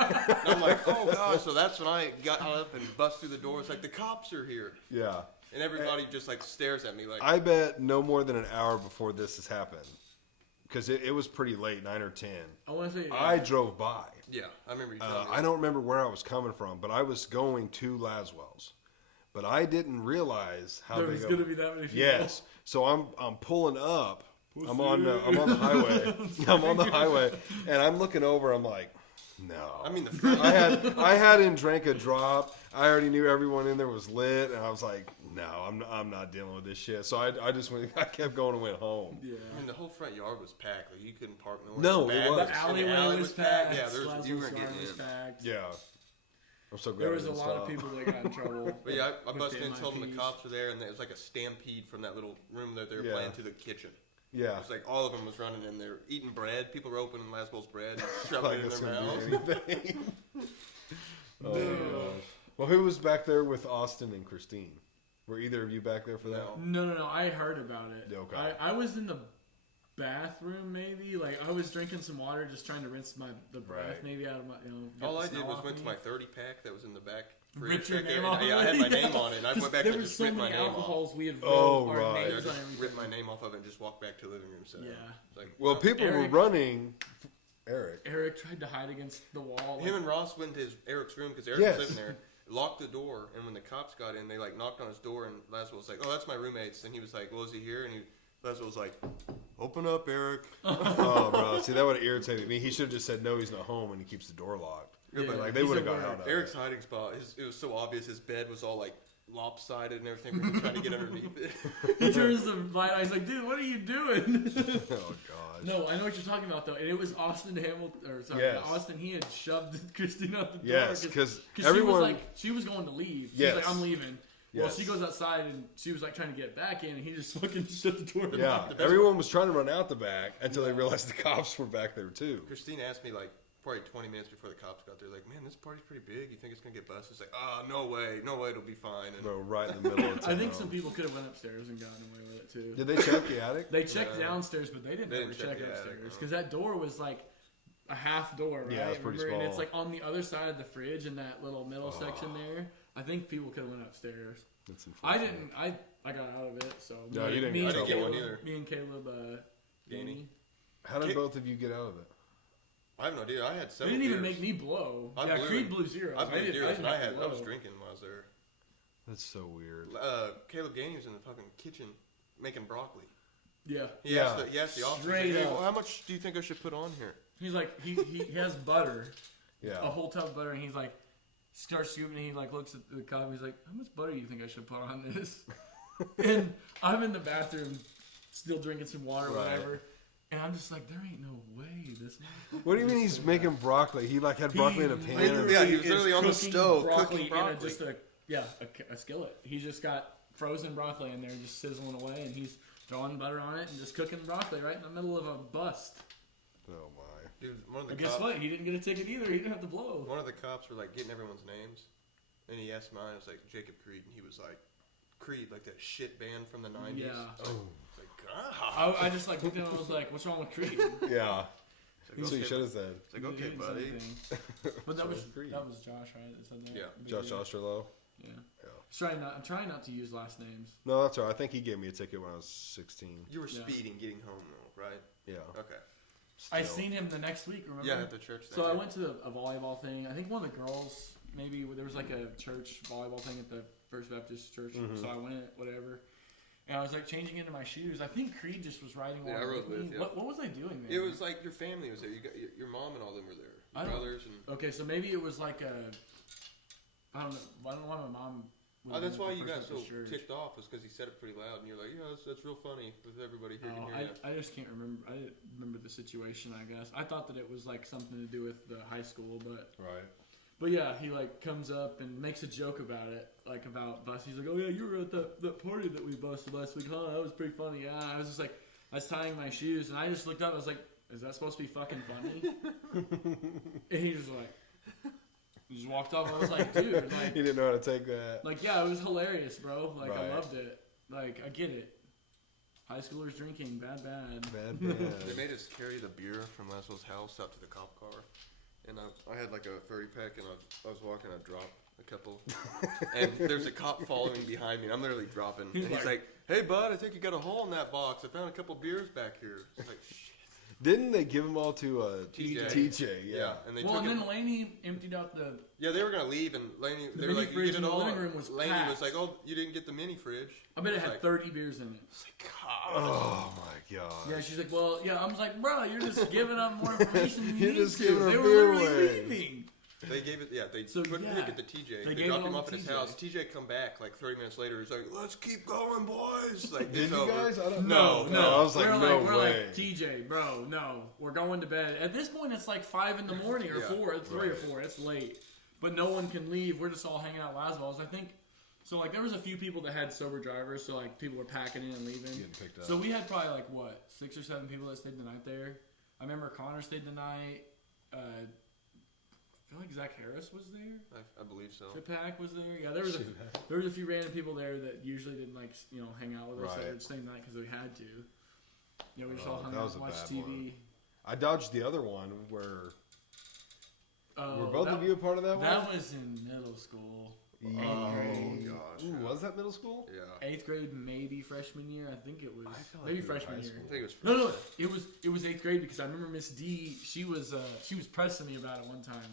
I'm like, oh gosh. So that's when I got up and bust through the door. It's like, the cops are here. Yeah. And everybody just like stares at me like, I bet no more than an hour before this has happened, because it was pretty late, 9 or 10. I want to say. I drove by. yeah, I remember you telling me. I don't remember where I was coming from, but I was going to Laswell's. But I didn't realize how there big was of- going to be that many people. Yes. So I'm pulling up. I'm on the highway. I'm on the highway, and I'm looking over. I'm like, no. I mean, the front. I hadn't drank a drop. I already knew everyone in there was lit, and I was like, no, I'm not dealing with this shit. So I just went. I kept going and went home. Yeah. I mean, the whole front yard was packed. Like, you couldn't park nowhere. No, The it back was. The and alleyway alley was packed. Yeah, you Slazzo's weren't yard getting was in. packed. Yeah. I'm so glad There was I a didn't lot of stop. people that got in trouble. But yeah, I with busted the in, told them the MIPs. cops were there, and it was like a stampede from that little room that they were Yeah. playing to the kitchen. Yeah. It was like all of them was running in there, eating bread. People were opening Laswell's bread and shoving Like it in it's their gonna mouths. be anything. Oh, my gosh. Well, who was back there with Austin and Christine? Were either of you back there for that? No. No. I heard about it. Okay. I was in the bathroom maybe. Like I was drinking some water, just trying to rinse the breath Right. maybe out of my. Get All the I did smell was off went me. to my 30 pack that was in the back. Ripped your fridge back name there, off and of I had it? my name on it. And I went back There and was just so ripped my many name off. alcohols we had Oh, wrote our right. Yeah, names on just everything. ripped my name off of it and just walked back to the living room set. Yeah. It's like, Well, no. people Eric- were running. Eric. Eric tried to hide against the wall. Him and Ross went to Eric's room because Eric Yes. was living there. Locked the door, and when the cops got in, they like knocked on his door, and Laswell was like, "Oh, that's my roommate's." And he was like, "Well, is he here?" And Laswell was like, "Open up, Eric." Oh, bro. See, that would have irritated me. He should have just said, no, he's not home, and he keeps the door locked. Yeah, but Like, they he's would have aware. got out of Eric's it. hiding spot, it was so obvious. His bed was all like lopsided and everything. We were trying to get underneath it. He turns the light on. He's like, "Dude, what are you doing?" Oh, gosh. No, I know what you're talking about though, and it was Austin Hamilton, or sorry, Yes. Austin. He had shoved Christine out the door. Yes, because she everyone. was like, she was going to leave. She Yes. was like, "I'm leaving." Well, Yes. she goes outside and she was like trying to get back in, and he just fucking shut the door. Yeah, The best everyone was trying to run out the back until they realized the cops were back there, too. Christine asked me like probably 20 minutes before the cops got there, like, "Man, this party's pretty big. You think it's gonna get busted?" It's like, "Ah, no way, it'll be fine." And Bro, right in the middle of town. I think some people could have went upstairs and gotten away with it too. Did they check the attic? They checked Yeah. downstairs, but they didn't They ever didn't check check the attic, upstairs no. because that door was like a half door, right? Yeah, it's pretty Remember? And small. it's like on the other side of the fridge in that little middle section there. I think people could have went upstairs. That's I unfortunate. didn't. I got out of it. So No, you didn't me, get and in trouble. Caleb, I didn't get one either. me and Caleb, Danny. How did Kid- both of you get out of it? I have no idea. I had They several didn't even beers. make me blow. I yeah, blew Creed it. blew zeros. I blew zeros, and I didn't was blow. drinking while I was there. That's so weird. Caleb Gainey was in the fucking kitchen making broccoli. Yeah, He Yeah. asked the officer, Straight "Hey, up. well, how much do you think I should put on here?" he's like he has butter, Yeah. a whole tub of butter, and he's like starts scooping. And he like looks at the cup. He's like, "How much butter do you think I should put on this?" And I'm in the bathroom, still drinking some water, or Right. whatever. And I'm just like, there ain't no way this. What do you mean he's making broccoli? He like had broccoli in a pan. literally Yeah, he was is literally on the cooking stove broccoli cooking in a, broccoli. just a skillet. He's just got frozen broccoli in there, just sizzling away, and he's throwing butter on it and just cooking broccoli right in the middle of a bust. Oh my. Dude, one of the And guess cops, what? He didn't get a ticket either. He didn't have to blow. one of the cops were like getting everyone's names, and he asked mine. It was like Jacob Creed, and he was like, "Creed, like that shit band from the '90s." Yeah. It's like, ah. I just like looked at him and was like, "What's wrong with Creed?" Yeah. It's like, So you okay, should have said. It's like, He okay, didn't say buddy. anything. But that So was Creed. Josh, right? That said that? Yeah. Josh Osterloh. Yeah. Yeah. I'm trying not to use last names. No, that's all right. I think he gave me a ticket when I was 16. You were Yeah. speeding getting home, though, right? Yeah. Okay. I Still. seen him the next week. Remember? Yeah, at the church. So I thing. went to a volleyball thing. I think one of the girls, maybe there was like a church volleyball thing at the First Baptist Church. Mhm. So I went, whatever. And I was like changing into my shoes. I think Creed just was riding Yeah, along I rode with me. with, yeah. What was I doing there? It was like your family was there. You got your mom and all them were there. I Your don't- brothers and. Okay, so maybe it was like a. I don't know. I don't know why my mom. was Oh, that's at why the you First got so Baptist Church. ticked off was because he said it pretty loud, and you're like, "Yeah, that's real funny with everybody here can Oh, hear you." I just can't remember. I didn't remember the situation. I guess I thought that it was like something to do with the high school, but Right. But yeah, he like comes up and makes a joke about it, like about bus. He's like, "Oh yeah, you were at that party that we busted last week, huh? That was pretty funny." Yeah, I was just like, I was tying my shoes, and I just looked up. I was like, "Is that supposed to be fucking funny?" And he just like, he just walked off. I was like, "Dude, like, He didn't know how to take that. like yeah, it was hilarious, bro. Like Right. I loved it. Like I get it. High schoolers drinking, bad. Bad. They made us carry the beer from Laszlo's house out to the cop car. And I had like a 30-pack, and I was walking, I dropped a couple. And there's a cop following behind me, and I'm literally dropping. And he's like, "Hey, bud, I think you got a hole in that box. I found a couple beers back here." It's like, shit. Didn't they give them all to TJ? Yeah. And they Well, took and him. then Laney emptied out the. Yeah, they were gonna leave, and Laney, The they were mini like, "You fridge get in it the all." living room was Laney packed. was like, "Oh, you didn't get the mini fridge." I bet it had like, 30 beers in it. It's like, God. Oh my god. Yeah, she's like, well, yeah. I was like, bro, you're just giving them more information than you You're need just to. giving her They were beer literally away. leaving. They gave it, yeah. They So, couldn't yeah. take it to TJ. They They gave dropped it him all off to at his TJ. house. TJ come back like 30 minutes later. He's like, "Let's keep going, boys." Like, Did it's you over. guys? I don't No, know. no. I was like, no we're way. like, TJ, bro, no. We're going to bed. At this point, it's like 5 in the morning or Yeah, 4. It's 3 or right. 4. It's late. But no one can leave. We're just all hanging out at Laswell's. I think, so like there was a few people that had sober drivers. So like people were packing in and leaving. Getting picked up. So we had probably like, what, 6 or 7 people that stayed the night there. I remember Connor stayed the night. I feel like Zach Harris was there. I believe so. Pack was there. Yeah, there was a few random people there that usually didn't like hang out with us. Right. They would stay the night because we had to. Yeah, we just all hung that out was and a watched bad TV. one. I dodged the other one where Oh, were both of you a part of that one? That was in middle school. Yeah. Oh grade. gosh. Ooh, was that middle school? Yeah. 8th grade, maybe freshman year. I think it was. I feel like Maybe we were freshman high year. school. I think it was. No, it was 8th grade because I remember Miss D. She was pressing me about it one time,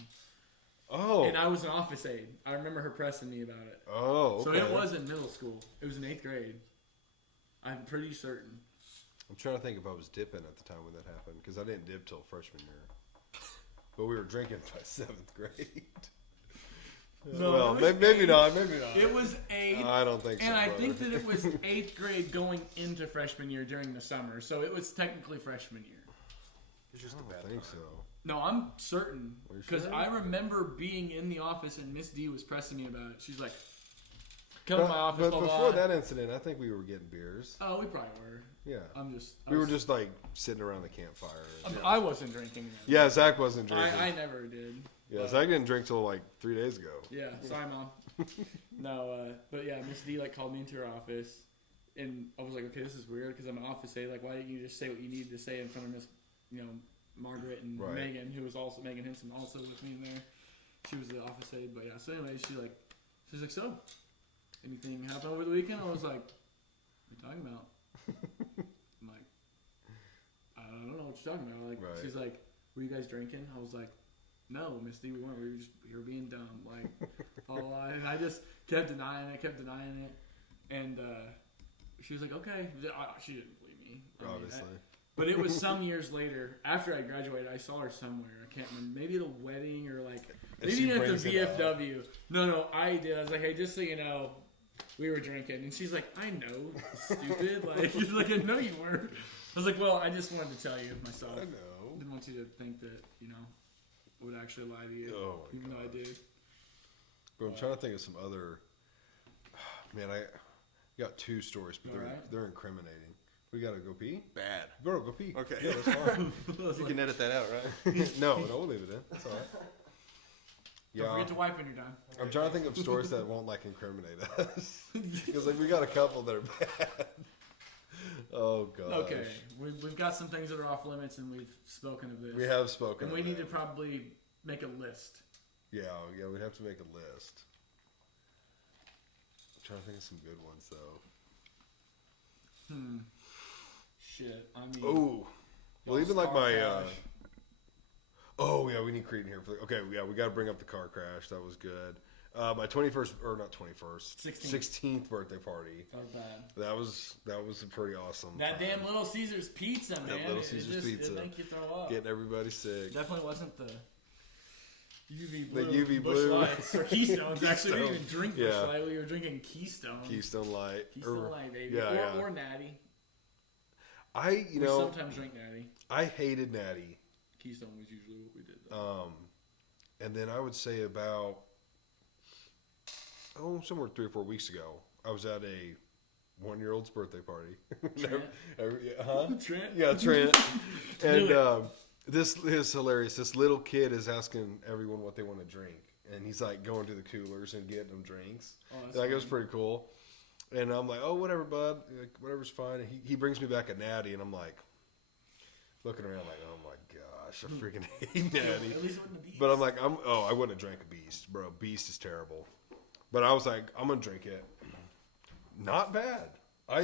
Oh. and I was an office aide. I remember her pressing me about it. Oh, okay. So it was in middle school. It was in 8th grade. I'm pretty certain. I'm trying to think if I was dipping at the time when that happened because I didn't dip till freshman year. But we were drinking by 7th grade. No, well, it was maybe not. Maybe not. It was 8th. I don't think so. And I brother. think that it was 8th grade going into freshman year during the summer. So it was technically freshman year. It's just I a don't bad think time. so. No, I'm certain. Are you Because sure? I remember being in the office and Miss D was pressing me about it. She's like, come to my office, But blah, before blah. that incident, I think we were getting beers. Oh, we probably were. Yeah. We We were just like sitting around the campfire. I wasn't drinking. Then. Yeah, Zach wasn't drinking. I never did. Yeah, Zach didn't drink till like 3 days ago. Yeah, sorry, Mom. No, but yeah, Miss D like called me into her office, and I was like, okay, this is weird because I'm an office aide. Like, why didn't you just say what you needed to say in front of Miss, Margaret and Right. Megan, who was also Megan Henson, also with me in there. She was the office aide, but yeah. So anyway, she's like, so, anything happen over the weekend? I was like, what are you talking about? I'm like, I don't know what you're talking about. Like, Right. she's like, were you guys drinking? I was like, no, Miss D, we weren't. We were being dumb. Like, blah, blah, blah. And I just kept denying it. And she was like, okay. She didn't believe me. I mean, Obviously. but it was some years later, after I graduated, I saw her somewhere. I can't remember. Maybe at a wedding or like, And she maybe at the brings it up. VFW. No, I did. I was like, hey, just so you know, we were drinking. And she's like, I know, stupid. Like, she's like, I know you were. I was like, well, I just wanted to tell you myself. I know. Didn't want you to think that, would actually lie to you. Oh my even though I did. But I'm trying to think of some other. Man, I got 2 stories, but Alright. they're incriminating. We gotta go pee. Bad. Bro, go pee. Okay. Yeah, that's fine. You can edit that out, right? no, we'll leave it in. That's all right. Don't Yeah, forget to wipe when you're done. I'm trying to think of stories that won't like incriminate us because like we got a couple that are bad. Oh god. Okay, we've got some things that are off limits, and we've spoken of this. We have spoken. and of we need that. to probably make a list. Yeah, we'd have to make a list. I'm trying to think of some good ones though. Shit, I mean. Oh, well, even like car my. crash. Oh yeah, we need Creed in here for. Okay, yeah, we got to bring up the car crash. That was good. My 21st or not 21st, 16th birthday party. That was bad. That was a pretty awesome. That time. damn Little Caesars pizza, man. Little It Caesars just, pizza. It make you throw up. Getting everybody sick. Definitely wasn't the UV The blue. UV Busch blue. Lights or Keystones. Actually, we didn't even Keystone. drink Yeah. Busch Light. We were drinking Keystone. Keystone Light. Keystone Light, baby. Yeah, or Natty. We sometimes drink Natty. I hated Natty. Keystone was usually what we did. Though. And then I would say about, somewhere 3 or 4 weeks ago, I was at a 1-year-old's birthday party. Trent. Trent? Yeah, Trent. And Really? this is hilarious. This little kid is asking everyone what they want to drink. And he's like going to the coolers and getting them drinks. Oh, that's Like, it was funny. pretty cool. And I'm like, oh, whatever, bud. Like, whatever's fine. And he brings me back a natty, and I'm like, looking around like, oh my gosh, I freaking hate natty. At least it wasn't a beast. But I'm like, I wouldn't have drank a Beast, bro. Beast is terrible. But I was like, I'm gonna drink it. Not bad. I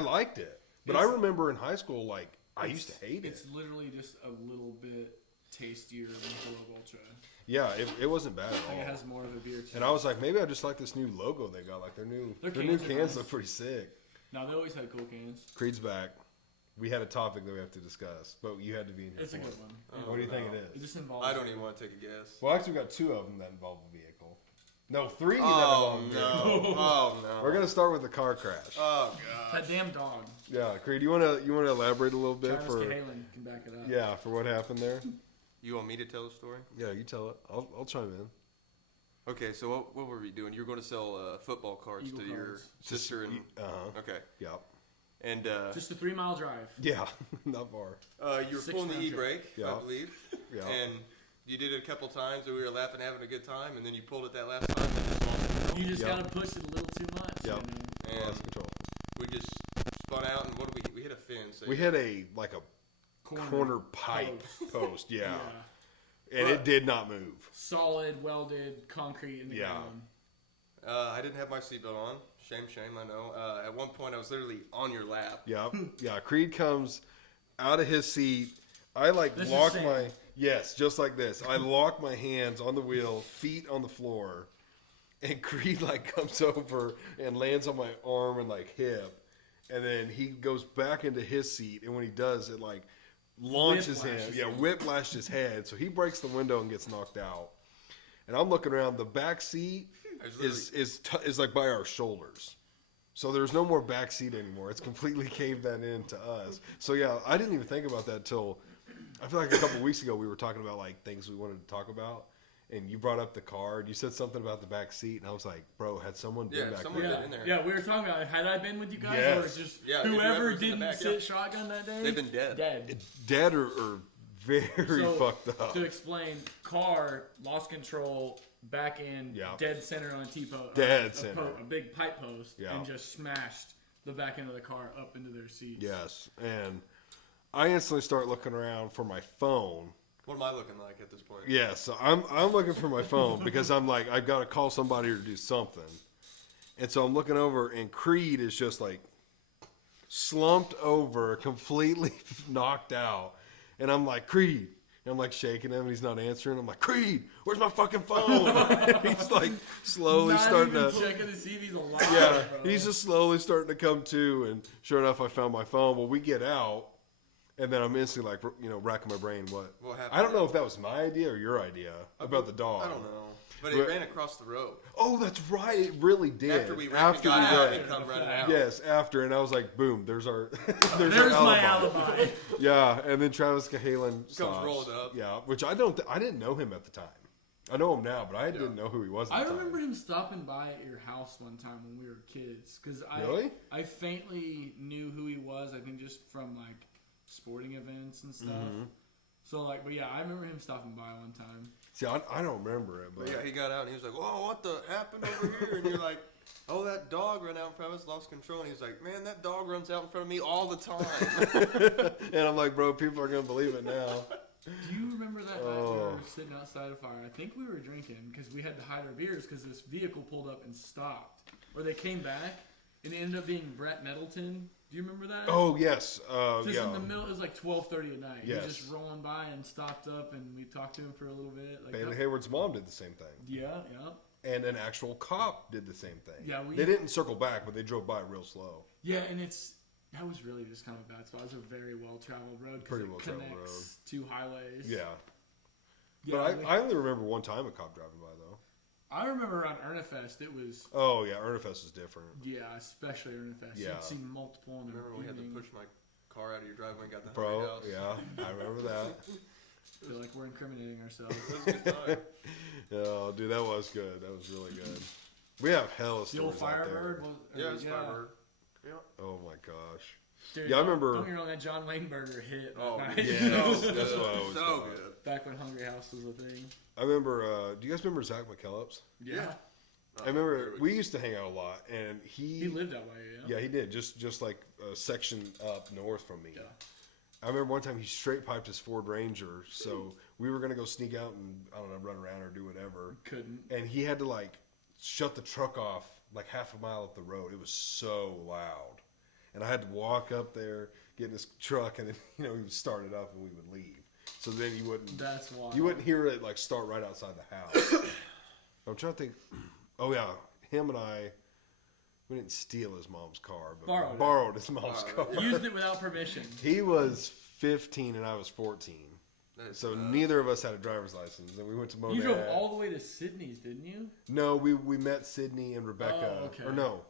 liked it. But I remember in high school, like, I used to hate it. It's literally just a little bit tastier than Michelob Ultra. Yeah, it wasn't bad at Like it all. has more of a beer to And it. I was like, maybe I just like this new logo they got. Like their new Their new cans are cans nice. look pretty sick. No, they always had cool cans. Creed's back. We had a topic that we have to discuss, but you had to be in here. It's a for good it. one. What do you think no. it It is? just involves. I don't even want to take a guess. Well, actually, we got 2 of them that involve a vehicle. No, 3 that Oh involve a vehicle. no! Oh no! We're gonna start with the car crash. Oh god! That damn dog. Yeah, Creed, you wanna elaborate a little bit Travis for Cahalan can back it up. yeah for what happened there? You want me to tell the story? Yeah, you tell it. I'll chime in. Okay, so what were we doing? You were going to sell football cards Eagle to your cards. sister and Uh-huh. okay, Yeah. and Just a 3-mile drive. Yeah, not far. you were 6 pulling the round trip. e-brake, Yeah. I believe, Yeah. and you did it a couple times, and we were laughing, having a good time, and then you pulled it that last time, and just lost control. You just Yep. gotta push it a little too much. Yep. You know? And Lost control. we just spun out, and what did we hit? We hit a fence. We had a corner pipe post, yeah. And it But- did not move. Solid, welded concrete in the Yeah. ground. I didn't have my seatbelt on. Shame, I know. At one point, I was literally on your lap. Yeah, yeah. Creed comes out of his seat. I This is lock Sam. my just like this. I lock my hands on the wheel, feet on the floor, and Creed comes over and lands on my arm and hip, and then he goes back into his seat. And when he does, it launches him. Whiplashes Yeah, him. whiplashed his head. So he breaks the window and gets knocked out. And I'm looking around. The back seat I was literally- is by our shoulders. So there's no more back seat anymore. It's completely caved that in to us. So yeah, I didn't even think about that till I feel like a couple weeks ago we were talking about things we wanted to talk about, and you brought up the car and you said something about the back seat, and I was like, bro, had someone been Yeah, back someone there? did. in there. Yeah, we were talking about it. Had I been with you guys, Yes. or it's just Yeah, if whoever whoever's in the didn't back, sit yeah. shotgun that day, They've been dead. Dead. Dead or very So, fucked up. To explain, car lost control, back in, Yeah. dead center on a T-post. Dead center. A big pipe post, Yeah. and just smashed the back end of the car up into their seats. Yes, and I instantly start looking around for my phone. What am I looking like at this point? Yeah, so I'm looking for my phone because I'm like, I've got to call somebody or do something. And so I'm looking over, and Creed is just slumped over, completely knocked out. And I'm like, Creed. And I'm shaking him, and he's not answering. I'm like, Creed, where's my fucking phone? And he's slowly Not starting even to. checking to see if he's alive. Yeah, bro. he's just slowly starting to come to. And sure enough, I found my phone. Well, we get out. And then I'm instantly racking my brain. What happened? I don't know if that was my idea or your idea about the dog. I don't know. But it But- ran across the road. Oh, that's right. It really did. After we ran and got we out, did. it come running out. Yes, after, and I was like, boom, there's our there's There's our my alibi. Yeah, and then Travis Cahalan stops. rolling up. Yeah, which I didn't know him at the time. I know him now, but I didn't know who he was at I the time. remember him stopping by at your house one time when we were kids. Because Really? I faintly knew who he was, I think just from sporting events and stuff. Mm-hmm. So but yeah, I remember him stopping by one time. See, I don't remember it, but But yeah, he got out and he was like, "Whoa, what the happened over here?" And you're like, "Oh, that dog ran out in front of us, lost control." And he's like, "Man, that dog runs out in front of me all the time." and I'm like, bro, people are gonna believe it now. Do you remember that night we Oh. were sitting outside a fire? I think we were drinking because we had to hide our beers because this vehicle pulled up and stopped. Or they came back and it ended up being Brett Nettleton. Do you remember that? Oh yes, Just yeah. in the middle, it was 12:30 at night. Yes. He was just rolling by and stopped up, and we talked to him for a little bit. Bailey Hayward's mom did the same thing, Yeah. and an actual cop did the same thing. Yeah, they didn't circle back, but they drove by real slow. Yeah, and that was really just kind of a bad spot. It was a very well-traveled road because Pretty it well-traveled connects two highways. Yeah, Yeah, but I only remember one time a cop driving by though. I remember around Ernefest, it was, Oh yeah, Ernefest is different. yeah, especially Ernefest. Yeah. You'd see multiple in the Remember we had to evening. push my car out of your driveway and got the Bro, house. yeah, I remember that. I feel like we're incriminating ourselves. It was a good time. Oh, dude, that was good. That was really good. We have hell The old stories out there. Firebird was. Yeah, it's Firebird. Yeah. Oh my gosh. Dude, Yeah, I remember. Don't get me wrong, that John Wayne burger hit. Oh, that yeah. night. So That's good. what I always So thought. good. Back when Hungry House was a thing. I remember. Do you guys remember Zach McKellips? Yeah. I remember we used to hang out a lot, and He lived that way, yeah. Yeah, he did. Just like a section up north from me. Yeah. I remember one time he straight piped his Ford Ranger, so we were gonna go sneak out and I don't know, run around or do whatever. Couldn't. And he had to like shut the truck off like half a mile up the road. It was so loud, and I had to walk up there, get in his truck, and then he would start it up and we would leave. So then That's wild. you wouldn't hear it like start right outside the house. I'm trying to think. Oh yeah, him and we didn't steal his mom's car, but we borrowed his mom's car. Used it without permission. He was 15 and I was 14. So neither of us had a driver's license, and we went to Monet. You drove all the way to Sydney's, didn't you? No, we met Sydney and Rebecca. Oh, okay. Or no,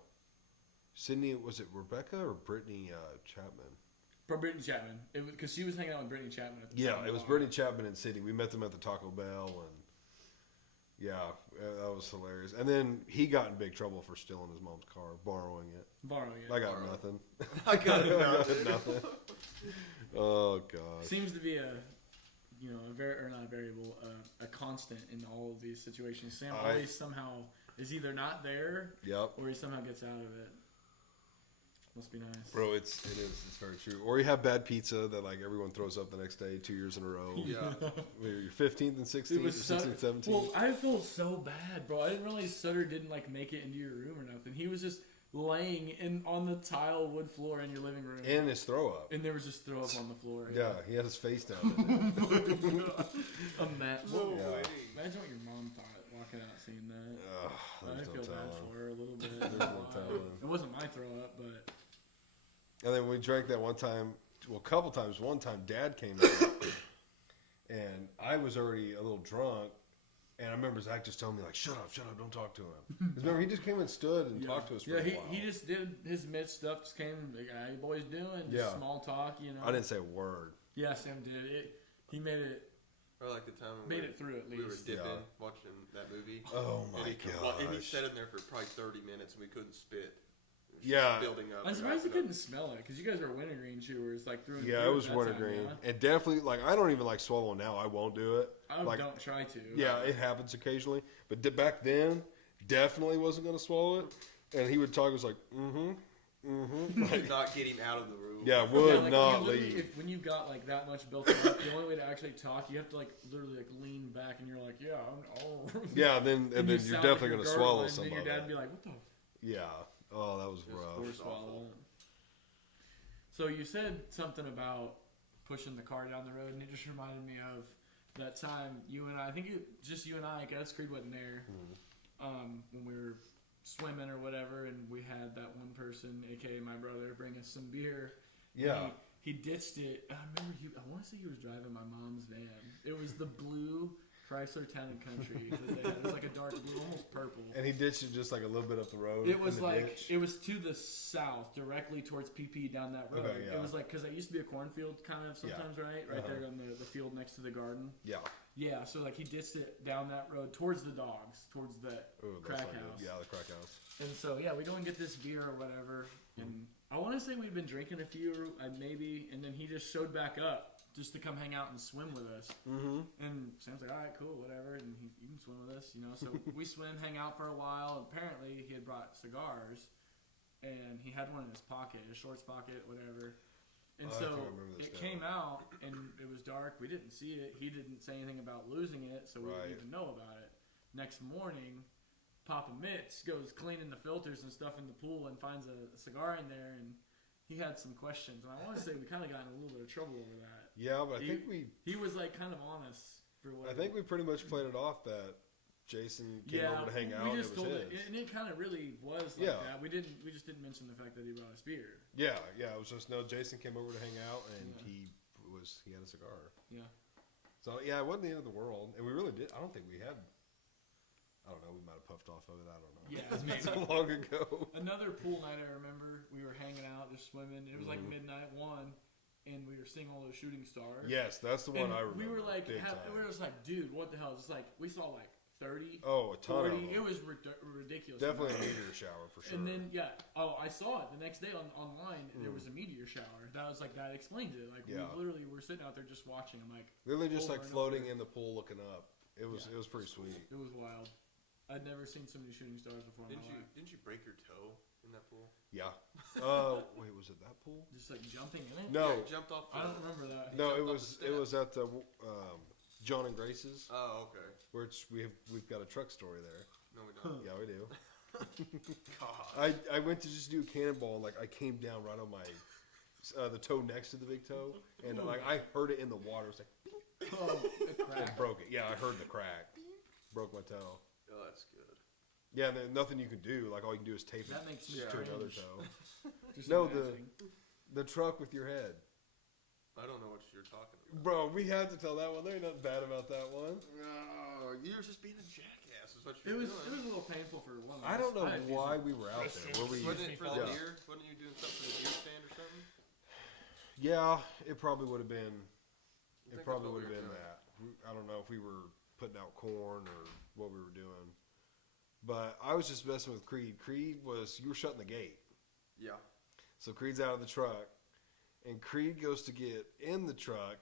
Sydney, was it Rebecca or Brittany Chapman? Brittany Chapman. Because she was hanging out with Brittany Chapman at the Yeah, same it was bar. Brittany Chapman and Sydney. We met them at the Taco Bell, and yeah, that was hilarious. And then he got in big trouble for stealing his mom's car, borrowing it. Borrowing it. I got nothing. I got it. I got nothing. Oh god. Seems to be a not a variable, a constant in all of these situations. Sam always somehow is either not there, or he somehow gets out of it. Must be nice, bro. It's very true. Or you have bad pizza that like everyone throws up the next day 2 years in a row. Yeah. You're 15th and 16th, or 16th, 17th. Well, I felt so bad, bro. I didn't realize Sutter didn't like make it into your room or nothing. He was just laying on the tile wood floor in your living room. And his throw up. And there was just throw up on the floor. Yeah, he had his face down. Imagine Imagine what your mom thought walking out seeing that. I feel bad for her a little bit. It wasn't my throw up, but. And then we drank that one time, well, a couple times. One time, Dad came out, and I was already a little drunk. And I remember Zach just telling me, like, shut up, don't talk to him. Because remember, he just came and stood and talked to us for a while. He just did his mid stuff, just came, like, how you boys doing? Just small talk, I didn't say a word. Yeah, Sam did. He made it. Or like the time made it through at least. We were dipping, watching that movie. Oh my god! And he sat in there for probably 30 minutes, and we couldn't spit. Building up. I'm surprised he couldn't smell it because you guys were wintergreen chewers, like through. Yeah, it was wintergreen, and definitely like I don't even like swallow now. I won't do it. I don't try to. Yeah, it happens occasionally, but back then, definitely wasn't going to swallow it. And he would talk. It was like, Like, not getting out of the room. Yeah, not leave. When you got like that much built up, the only way to actually talk, you have to like literally like lean back, and you're like, yeah, then you're definitely going to swallow somebody. And your dad would be like, what the? Yeah. Oh, that was rough. So you said something about pushing the car down the road, and it just reminded me of that time you and I think just you and I guess Creed wasn't there, when we were swimming or whatever, and we had that one person, aka my brother, bring us some beer. Yeah. He ditched it. I remember I want to say he was driving my mom's van. It was the blue Chrysler Town and Country that they had. It was like a dark blue, almost purple. And he ditched it just like a little bit up the road. It was like it was to the south, directly towards PP down that road. Okay, yeah. It was like because it used to be a cornfield kind of sometimes, right there on the field next to the garden. Yeah. Yeah, so like he ditched it down that road towards the dogs, towards the crack house. Yeah, the crack house. And so yeah, we go and get this beer or whatever, and I want to say we'd been drinking a few, maybe, and then he just showed back up. Just to come hang out and swim with us. Mm-hmm. And Sam's like, all right, cool, whatever. And you can swim with us, So we swim, hang out for a while. And apparently he had brought cigars, and he had one in his pocket, his shorts pocket, whatever. And so it came out, and it was dark. We didn't see it. He didn't say anything about losing it, so we didn't even know about it. Next morning, Papa Mitch goes cleaning the filters and stuff in the pool and finds a cigar in there, and he had some questions. And I want to say we kind of got in a little bit of trouble over that. Yeah, but I think he was like kind of honest for what. I think we pretty much played it off that Jason came over to hang out. We just and it was told his. and it kind of really was like that. We just didn't mention the fact that he brought us beer. Yeah. It was just Jason came over to hang out, and he had a cigar. Yeah. So yeah, it wasn't the end of the world, and we really did. I don't think we had. I don't know. We might have puffed off of it. I don't know. Yeah, it's been so long ago. Another pool night. I remember we were hanging out, just swimming. It was like midnight, 1. and we were seeing all those shooting stars. Yes, that's the one And I remember. we were like, big we were time. just like, dude, what the hell? It's like we saw like 30, Oh, a ton 40. of them. It was ridiculous. Definitely a meteor shower for sure. And then I saw it the next day online. There was a meteor shower. That was like that explains it. Like we literally were sitting out there just watching. I'm like literally just like and floating over. in the pool, looking up. It was pretty sweet. It was wild. I'd never seen so many shooting stars before. Didn't you break your toe in that pool? Yeah. Wait, was it that pool? Just like jumping in it? No, Yeah, jumped off. I don't remember that. no, it jumped off was the at the John and Grace's, Oh, okay. which we've got a truck story there. No, we don't. Yeah, we do. God. I went to just do a cannonball and like I came down right on my the toe next to the big toe, and like I heard it in the water. It was like Oh, it and cracked. broke it. Yeah, I heard the crack. Broke my toe. Oh, that's good. Yeah, and then nothing you can do. Like all you can do is tape That it makes me Yeah. to another cringe. toe. Just No, imagining. The truck with your head. I don't know what you're talking about. Bro, we had to tell that one. There ain't nothing bad about that one. No, you're just being a jackass. Is what It you're was doing. a little painful for one of us. I don't know didn't why use we were out there. Were we? Wasn't it for the Yeah. deer? Wasn't you doing something for the deer stand or something? Yeah, it probably would have been. I think It probably that's what would have we were been doing. that. I don't know if we were putting out corn or what we were doing. But I was just messing with Creed. Creed was, you were shutting the gate. Yeah. So Creed's out of the truck. And Creed goes to get in the truck.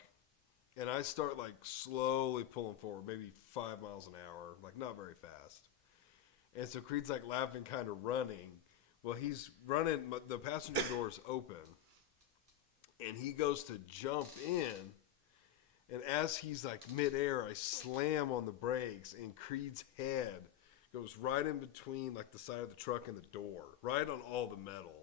And I start like slowly pulling forward, maybe 5 miles an hour, like not very fast. And so Creed's like laughing, kind of running. Well, he's running, the passenger door's open. And he goes to jump in. And as he's like midair, I slam on the brakes, and Creed's head goes right in between like the side of the truck and the door, right on all the metal.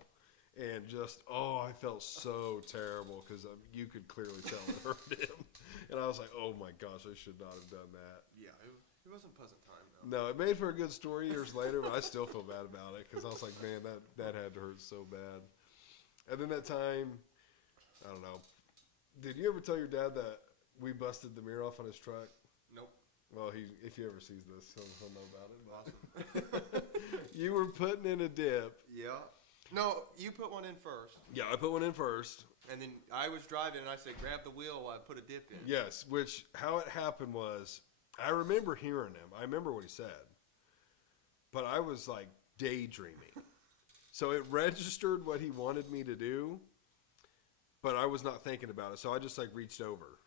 And just, I felt so terrible because you could clearly tell it hurt him. And I was like, oh my gosh, I should not have done that. Yeah, it wasn't a pleasant time, though. No, it made for a good story years later, but I still feel bad about it because I was like, man, that had to hurt so bad. And then that time, I don't know, did you ever tell your dad that we busted the mirror off on his truck? Nope. Well, if he ever sees this, he'll know about it. Awesome. You were putting in a dip. Yeah. No, you put one in first. Yeah, I put one in first. And then I was driving, and I said, grab the wheel while I put a dip in. Yes, which, how it happened was, I remember hearing him. I remember what he said. But I was like daydreaming. So it registered what he wanted me to do, but I was not thinking about it. So I just like reached over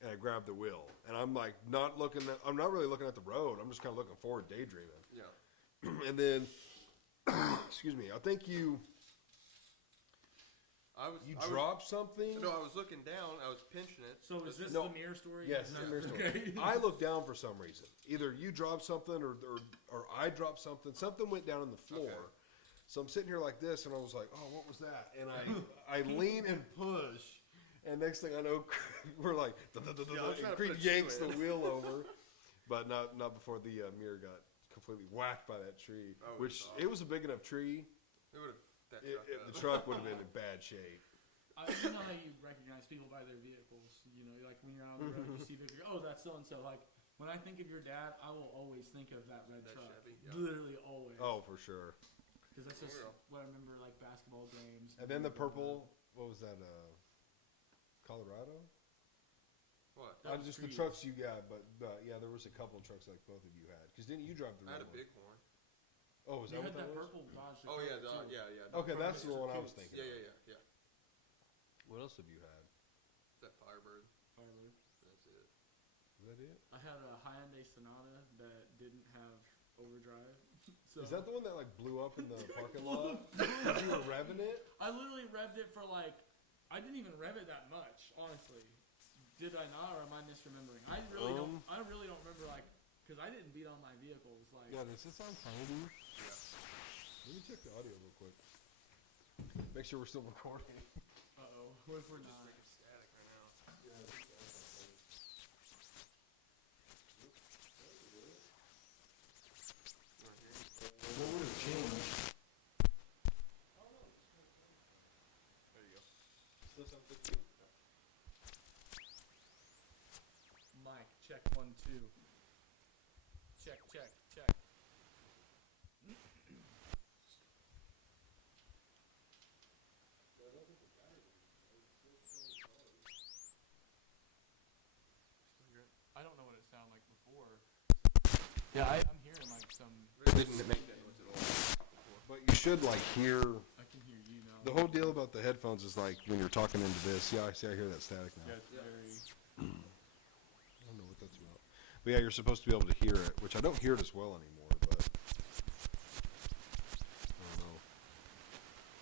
and I grabbed the wheel. And I'm like I'm not really looking at the road. I'm just kind of looking forward, daydreaming. Yeah. And then, excuse me, I think you dropped something. No, I was looking down. I was pinching it. So is this No. the mirror story? Yes, it's a mirror story. Okay. I looked down for some reason. Either you dropped something or I dropped something. Something went down on the floor. Okay. So I'm sitting here like this, and I was like, "Oh, what was that?" And I lean and push, and next thing I know, we're like, I was and trying to Creed put you yanks the in. wheel over, but not before the mirror got completely whacked by that tree. Oh, Which God. it was a big enough tree. It would have. The truck would have been in bad shape. You know how you recognize people by their vehicles. You know, like when you're out on the road, you see vehicles. Oh, that's so and so. Like when I think of your dad, I will always think of that red That truck. Chevy, yeah. Literally always. Oh, for sure. Because that's just For real. what I remember, like basketball games. And then the purple. What was that? Colorado. What? That was Just the Creed. trucks you got, but yeah, there was a couple of trucks like both of you had. Because didn't you drive the I had red a one? big horn. Oh, was You that had what that that was? purple Dodge. Oh, yeah, too. yeah. Okay, From that's the Mr. one I was Coots. thinking. Yeah. What else have you had? That Firebird. Firebird. That's it. Is that it? I had a Hyundai Sonata that didn't have overdrive. So Is that the one that like blew up in the parking lot? You were revving it? I literally revved it for like, I didn't even rev it that much, honestly. Did I not, or am I misremembering? I really don't remember, like, because I didn't beat on my vehicles. Like, Yeah, does this sound tiny? Yeah. Let me check the audio real quick. Make sure we're still recording. uh-oh, what if we're Just not? freaking static right now. What would have changed? There you go. Still sound good to you? Mike, check 1, 2. Check. Yeah, I'm hearing like some. Didn't make that noise at all. But you should like hear. I can hear you now. The whole deal about the headphones is like when you're talking into this. Yeah, I hear that static now. Yeah, it's very. I don't know what that's about. But yeah, you're supposed to be able to hear it, which I don't hear it as well anymore. But I don't know.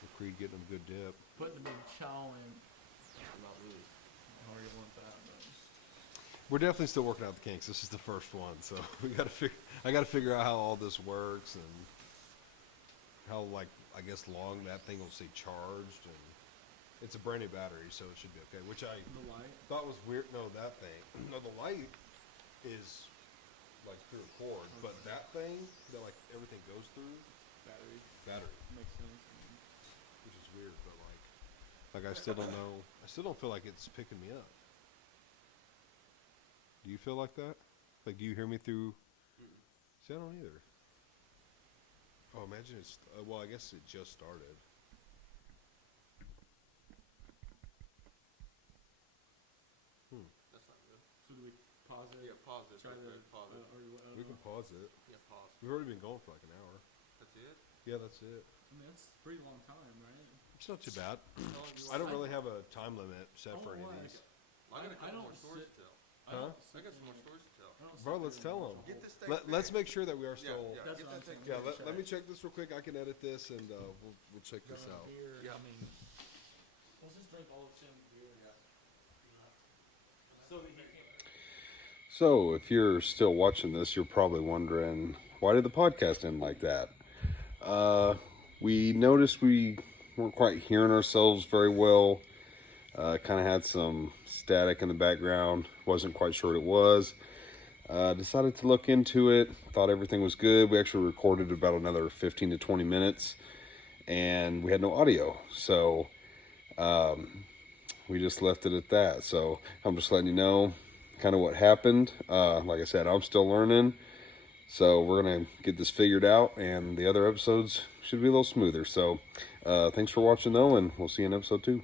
The Creed getting a good dip. Putting the big chow in. Not really. How do you want that? We're definitely still working out the kinks. This is the first one, so I got to figure out how all this works and how I guess long that thing will stay charged. And it's a brand new battery, so it should be okay. Which I The light. thought was weird. No, that thing. No, the light is like through a cord, but that thing that like everything goes through battery, Makes sense. which is weird. But like I still don't know. I still don't feel like it's picking me up. Do you feel like that? Like, do you hear me through? See, I don't either. Oh, imagine it's. Well, I guess it just started. That's not good. So do we pause it? Yeah, pause it. Try to Pause it. We can pause it. Yeah, pause. We've already been going for like an hour. That's it? Yeah, that's it. I mean, that's a pretty long time, right? It's not too bad. How long do you I don't want? really have a time limit set for any of these. I got a I couple don't more stories to tell. Huh? I got some more stories to tell. Bro, let's tell them. Get this thing Let's fixed. make sure that we are Yeah, still. yeah. That's Get what I'm that thing saying. Yeah, let me check this real quick. I can edit this and we'll check this out. Yeah. I mean, let's just drink all of Tim's beer. So, if you're still watching this, you're probably wondering, why did the podcast end like that? We noticed we weren't quite hearing ourselves very well. Kind of had some static in the background. Wasn't quite sure what it was. Decided to look into it. Thought everything was good. We actually recorded about another 15 to 20 minutes. And we had no audio. So, we just left it at that. So, I'm just letting you know kind of what happened. Like I said, I'm still learning. So we're going to get this figured out, and the other episodes should be a little smoother. So thanks for watching, though, and we'll see you in episode 2.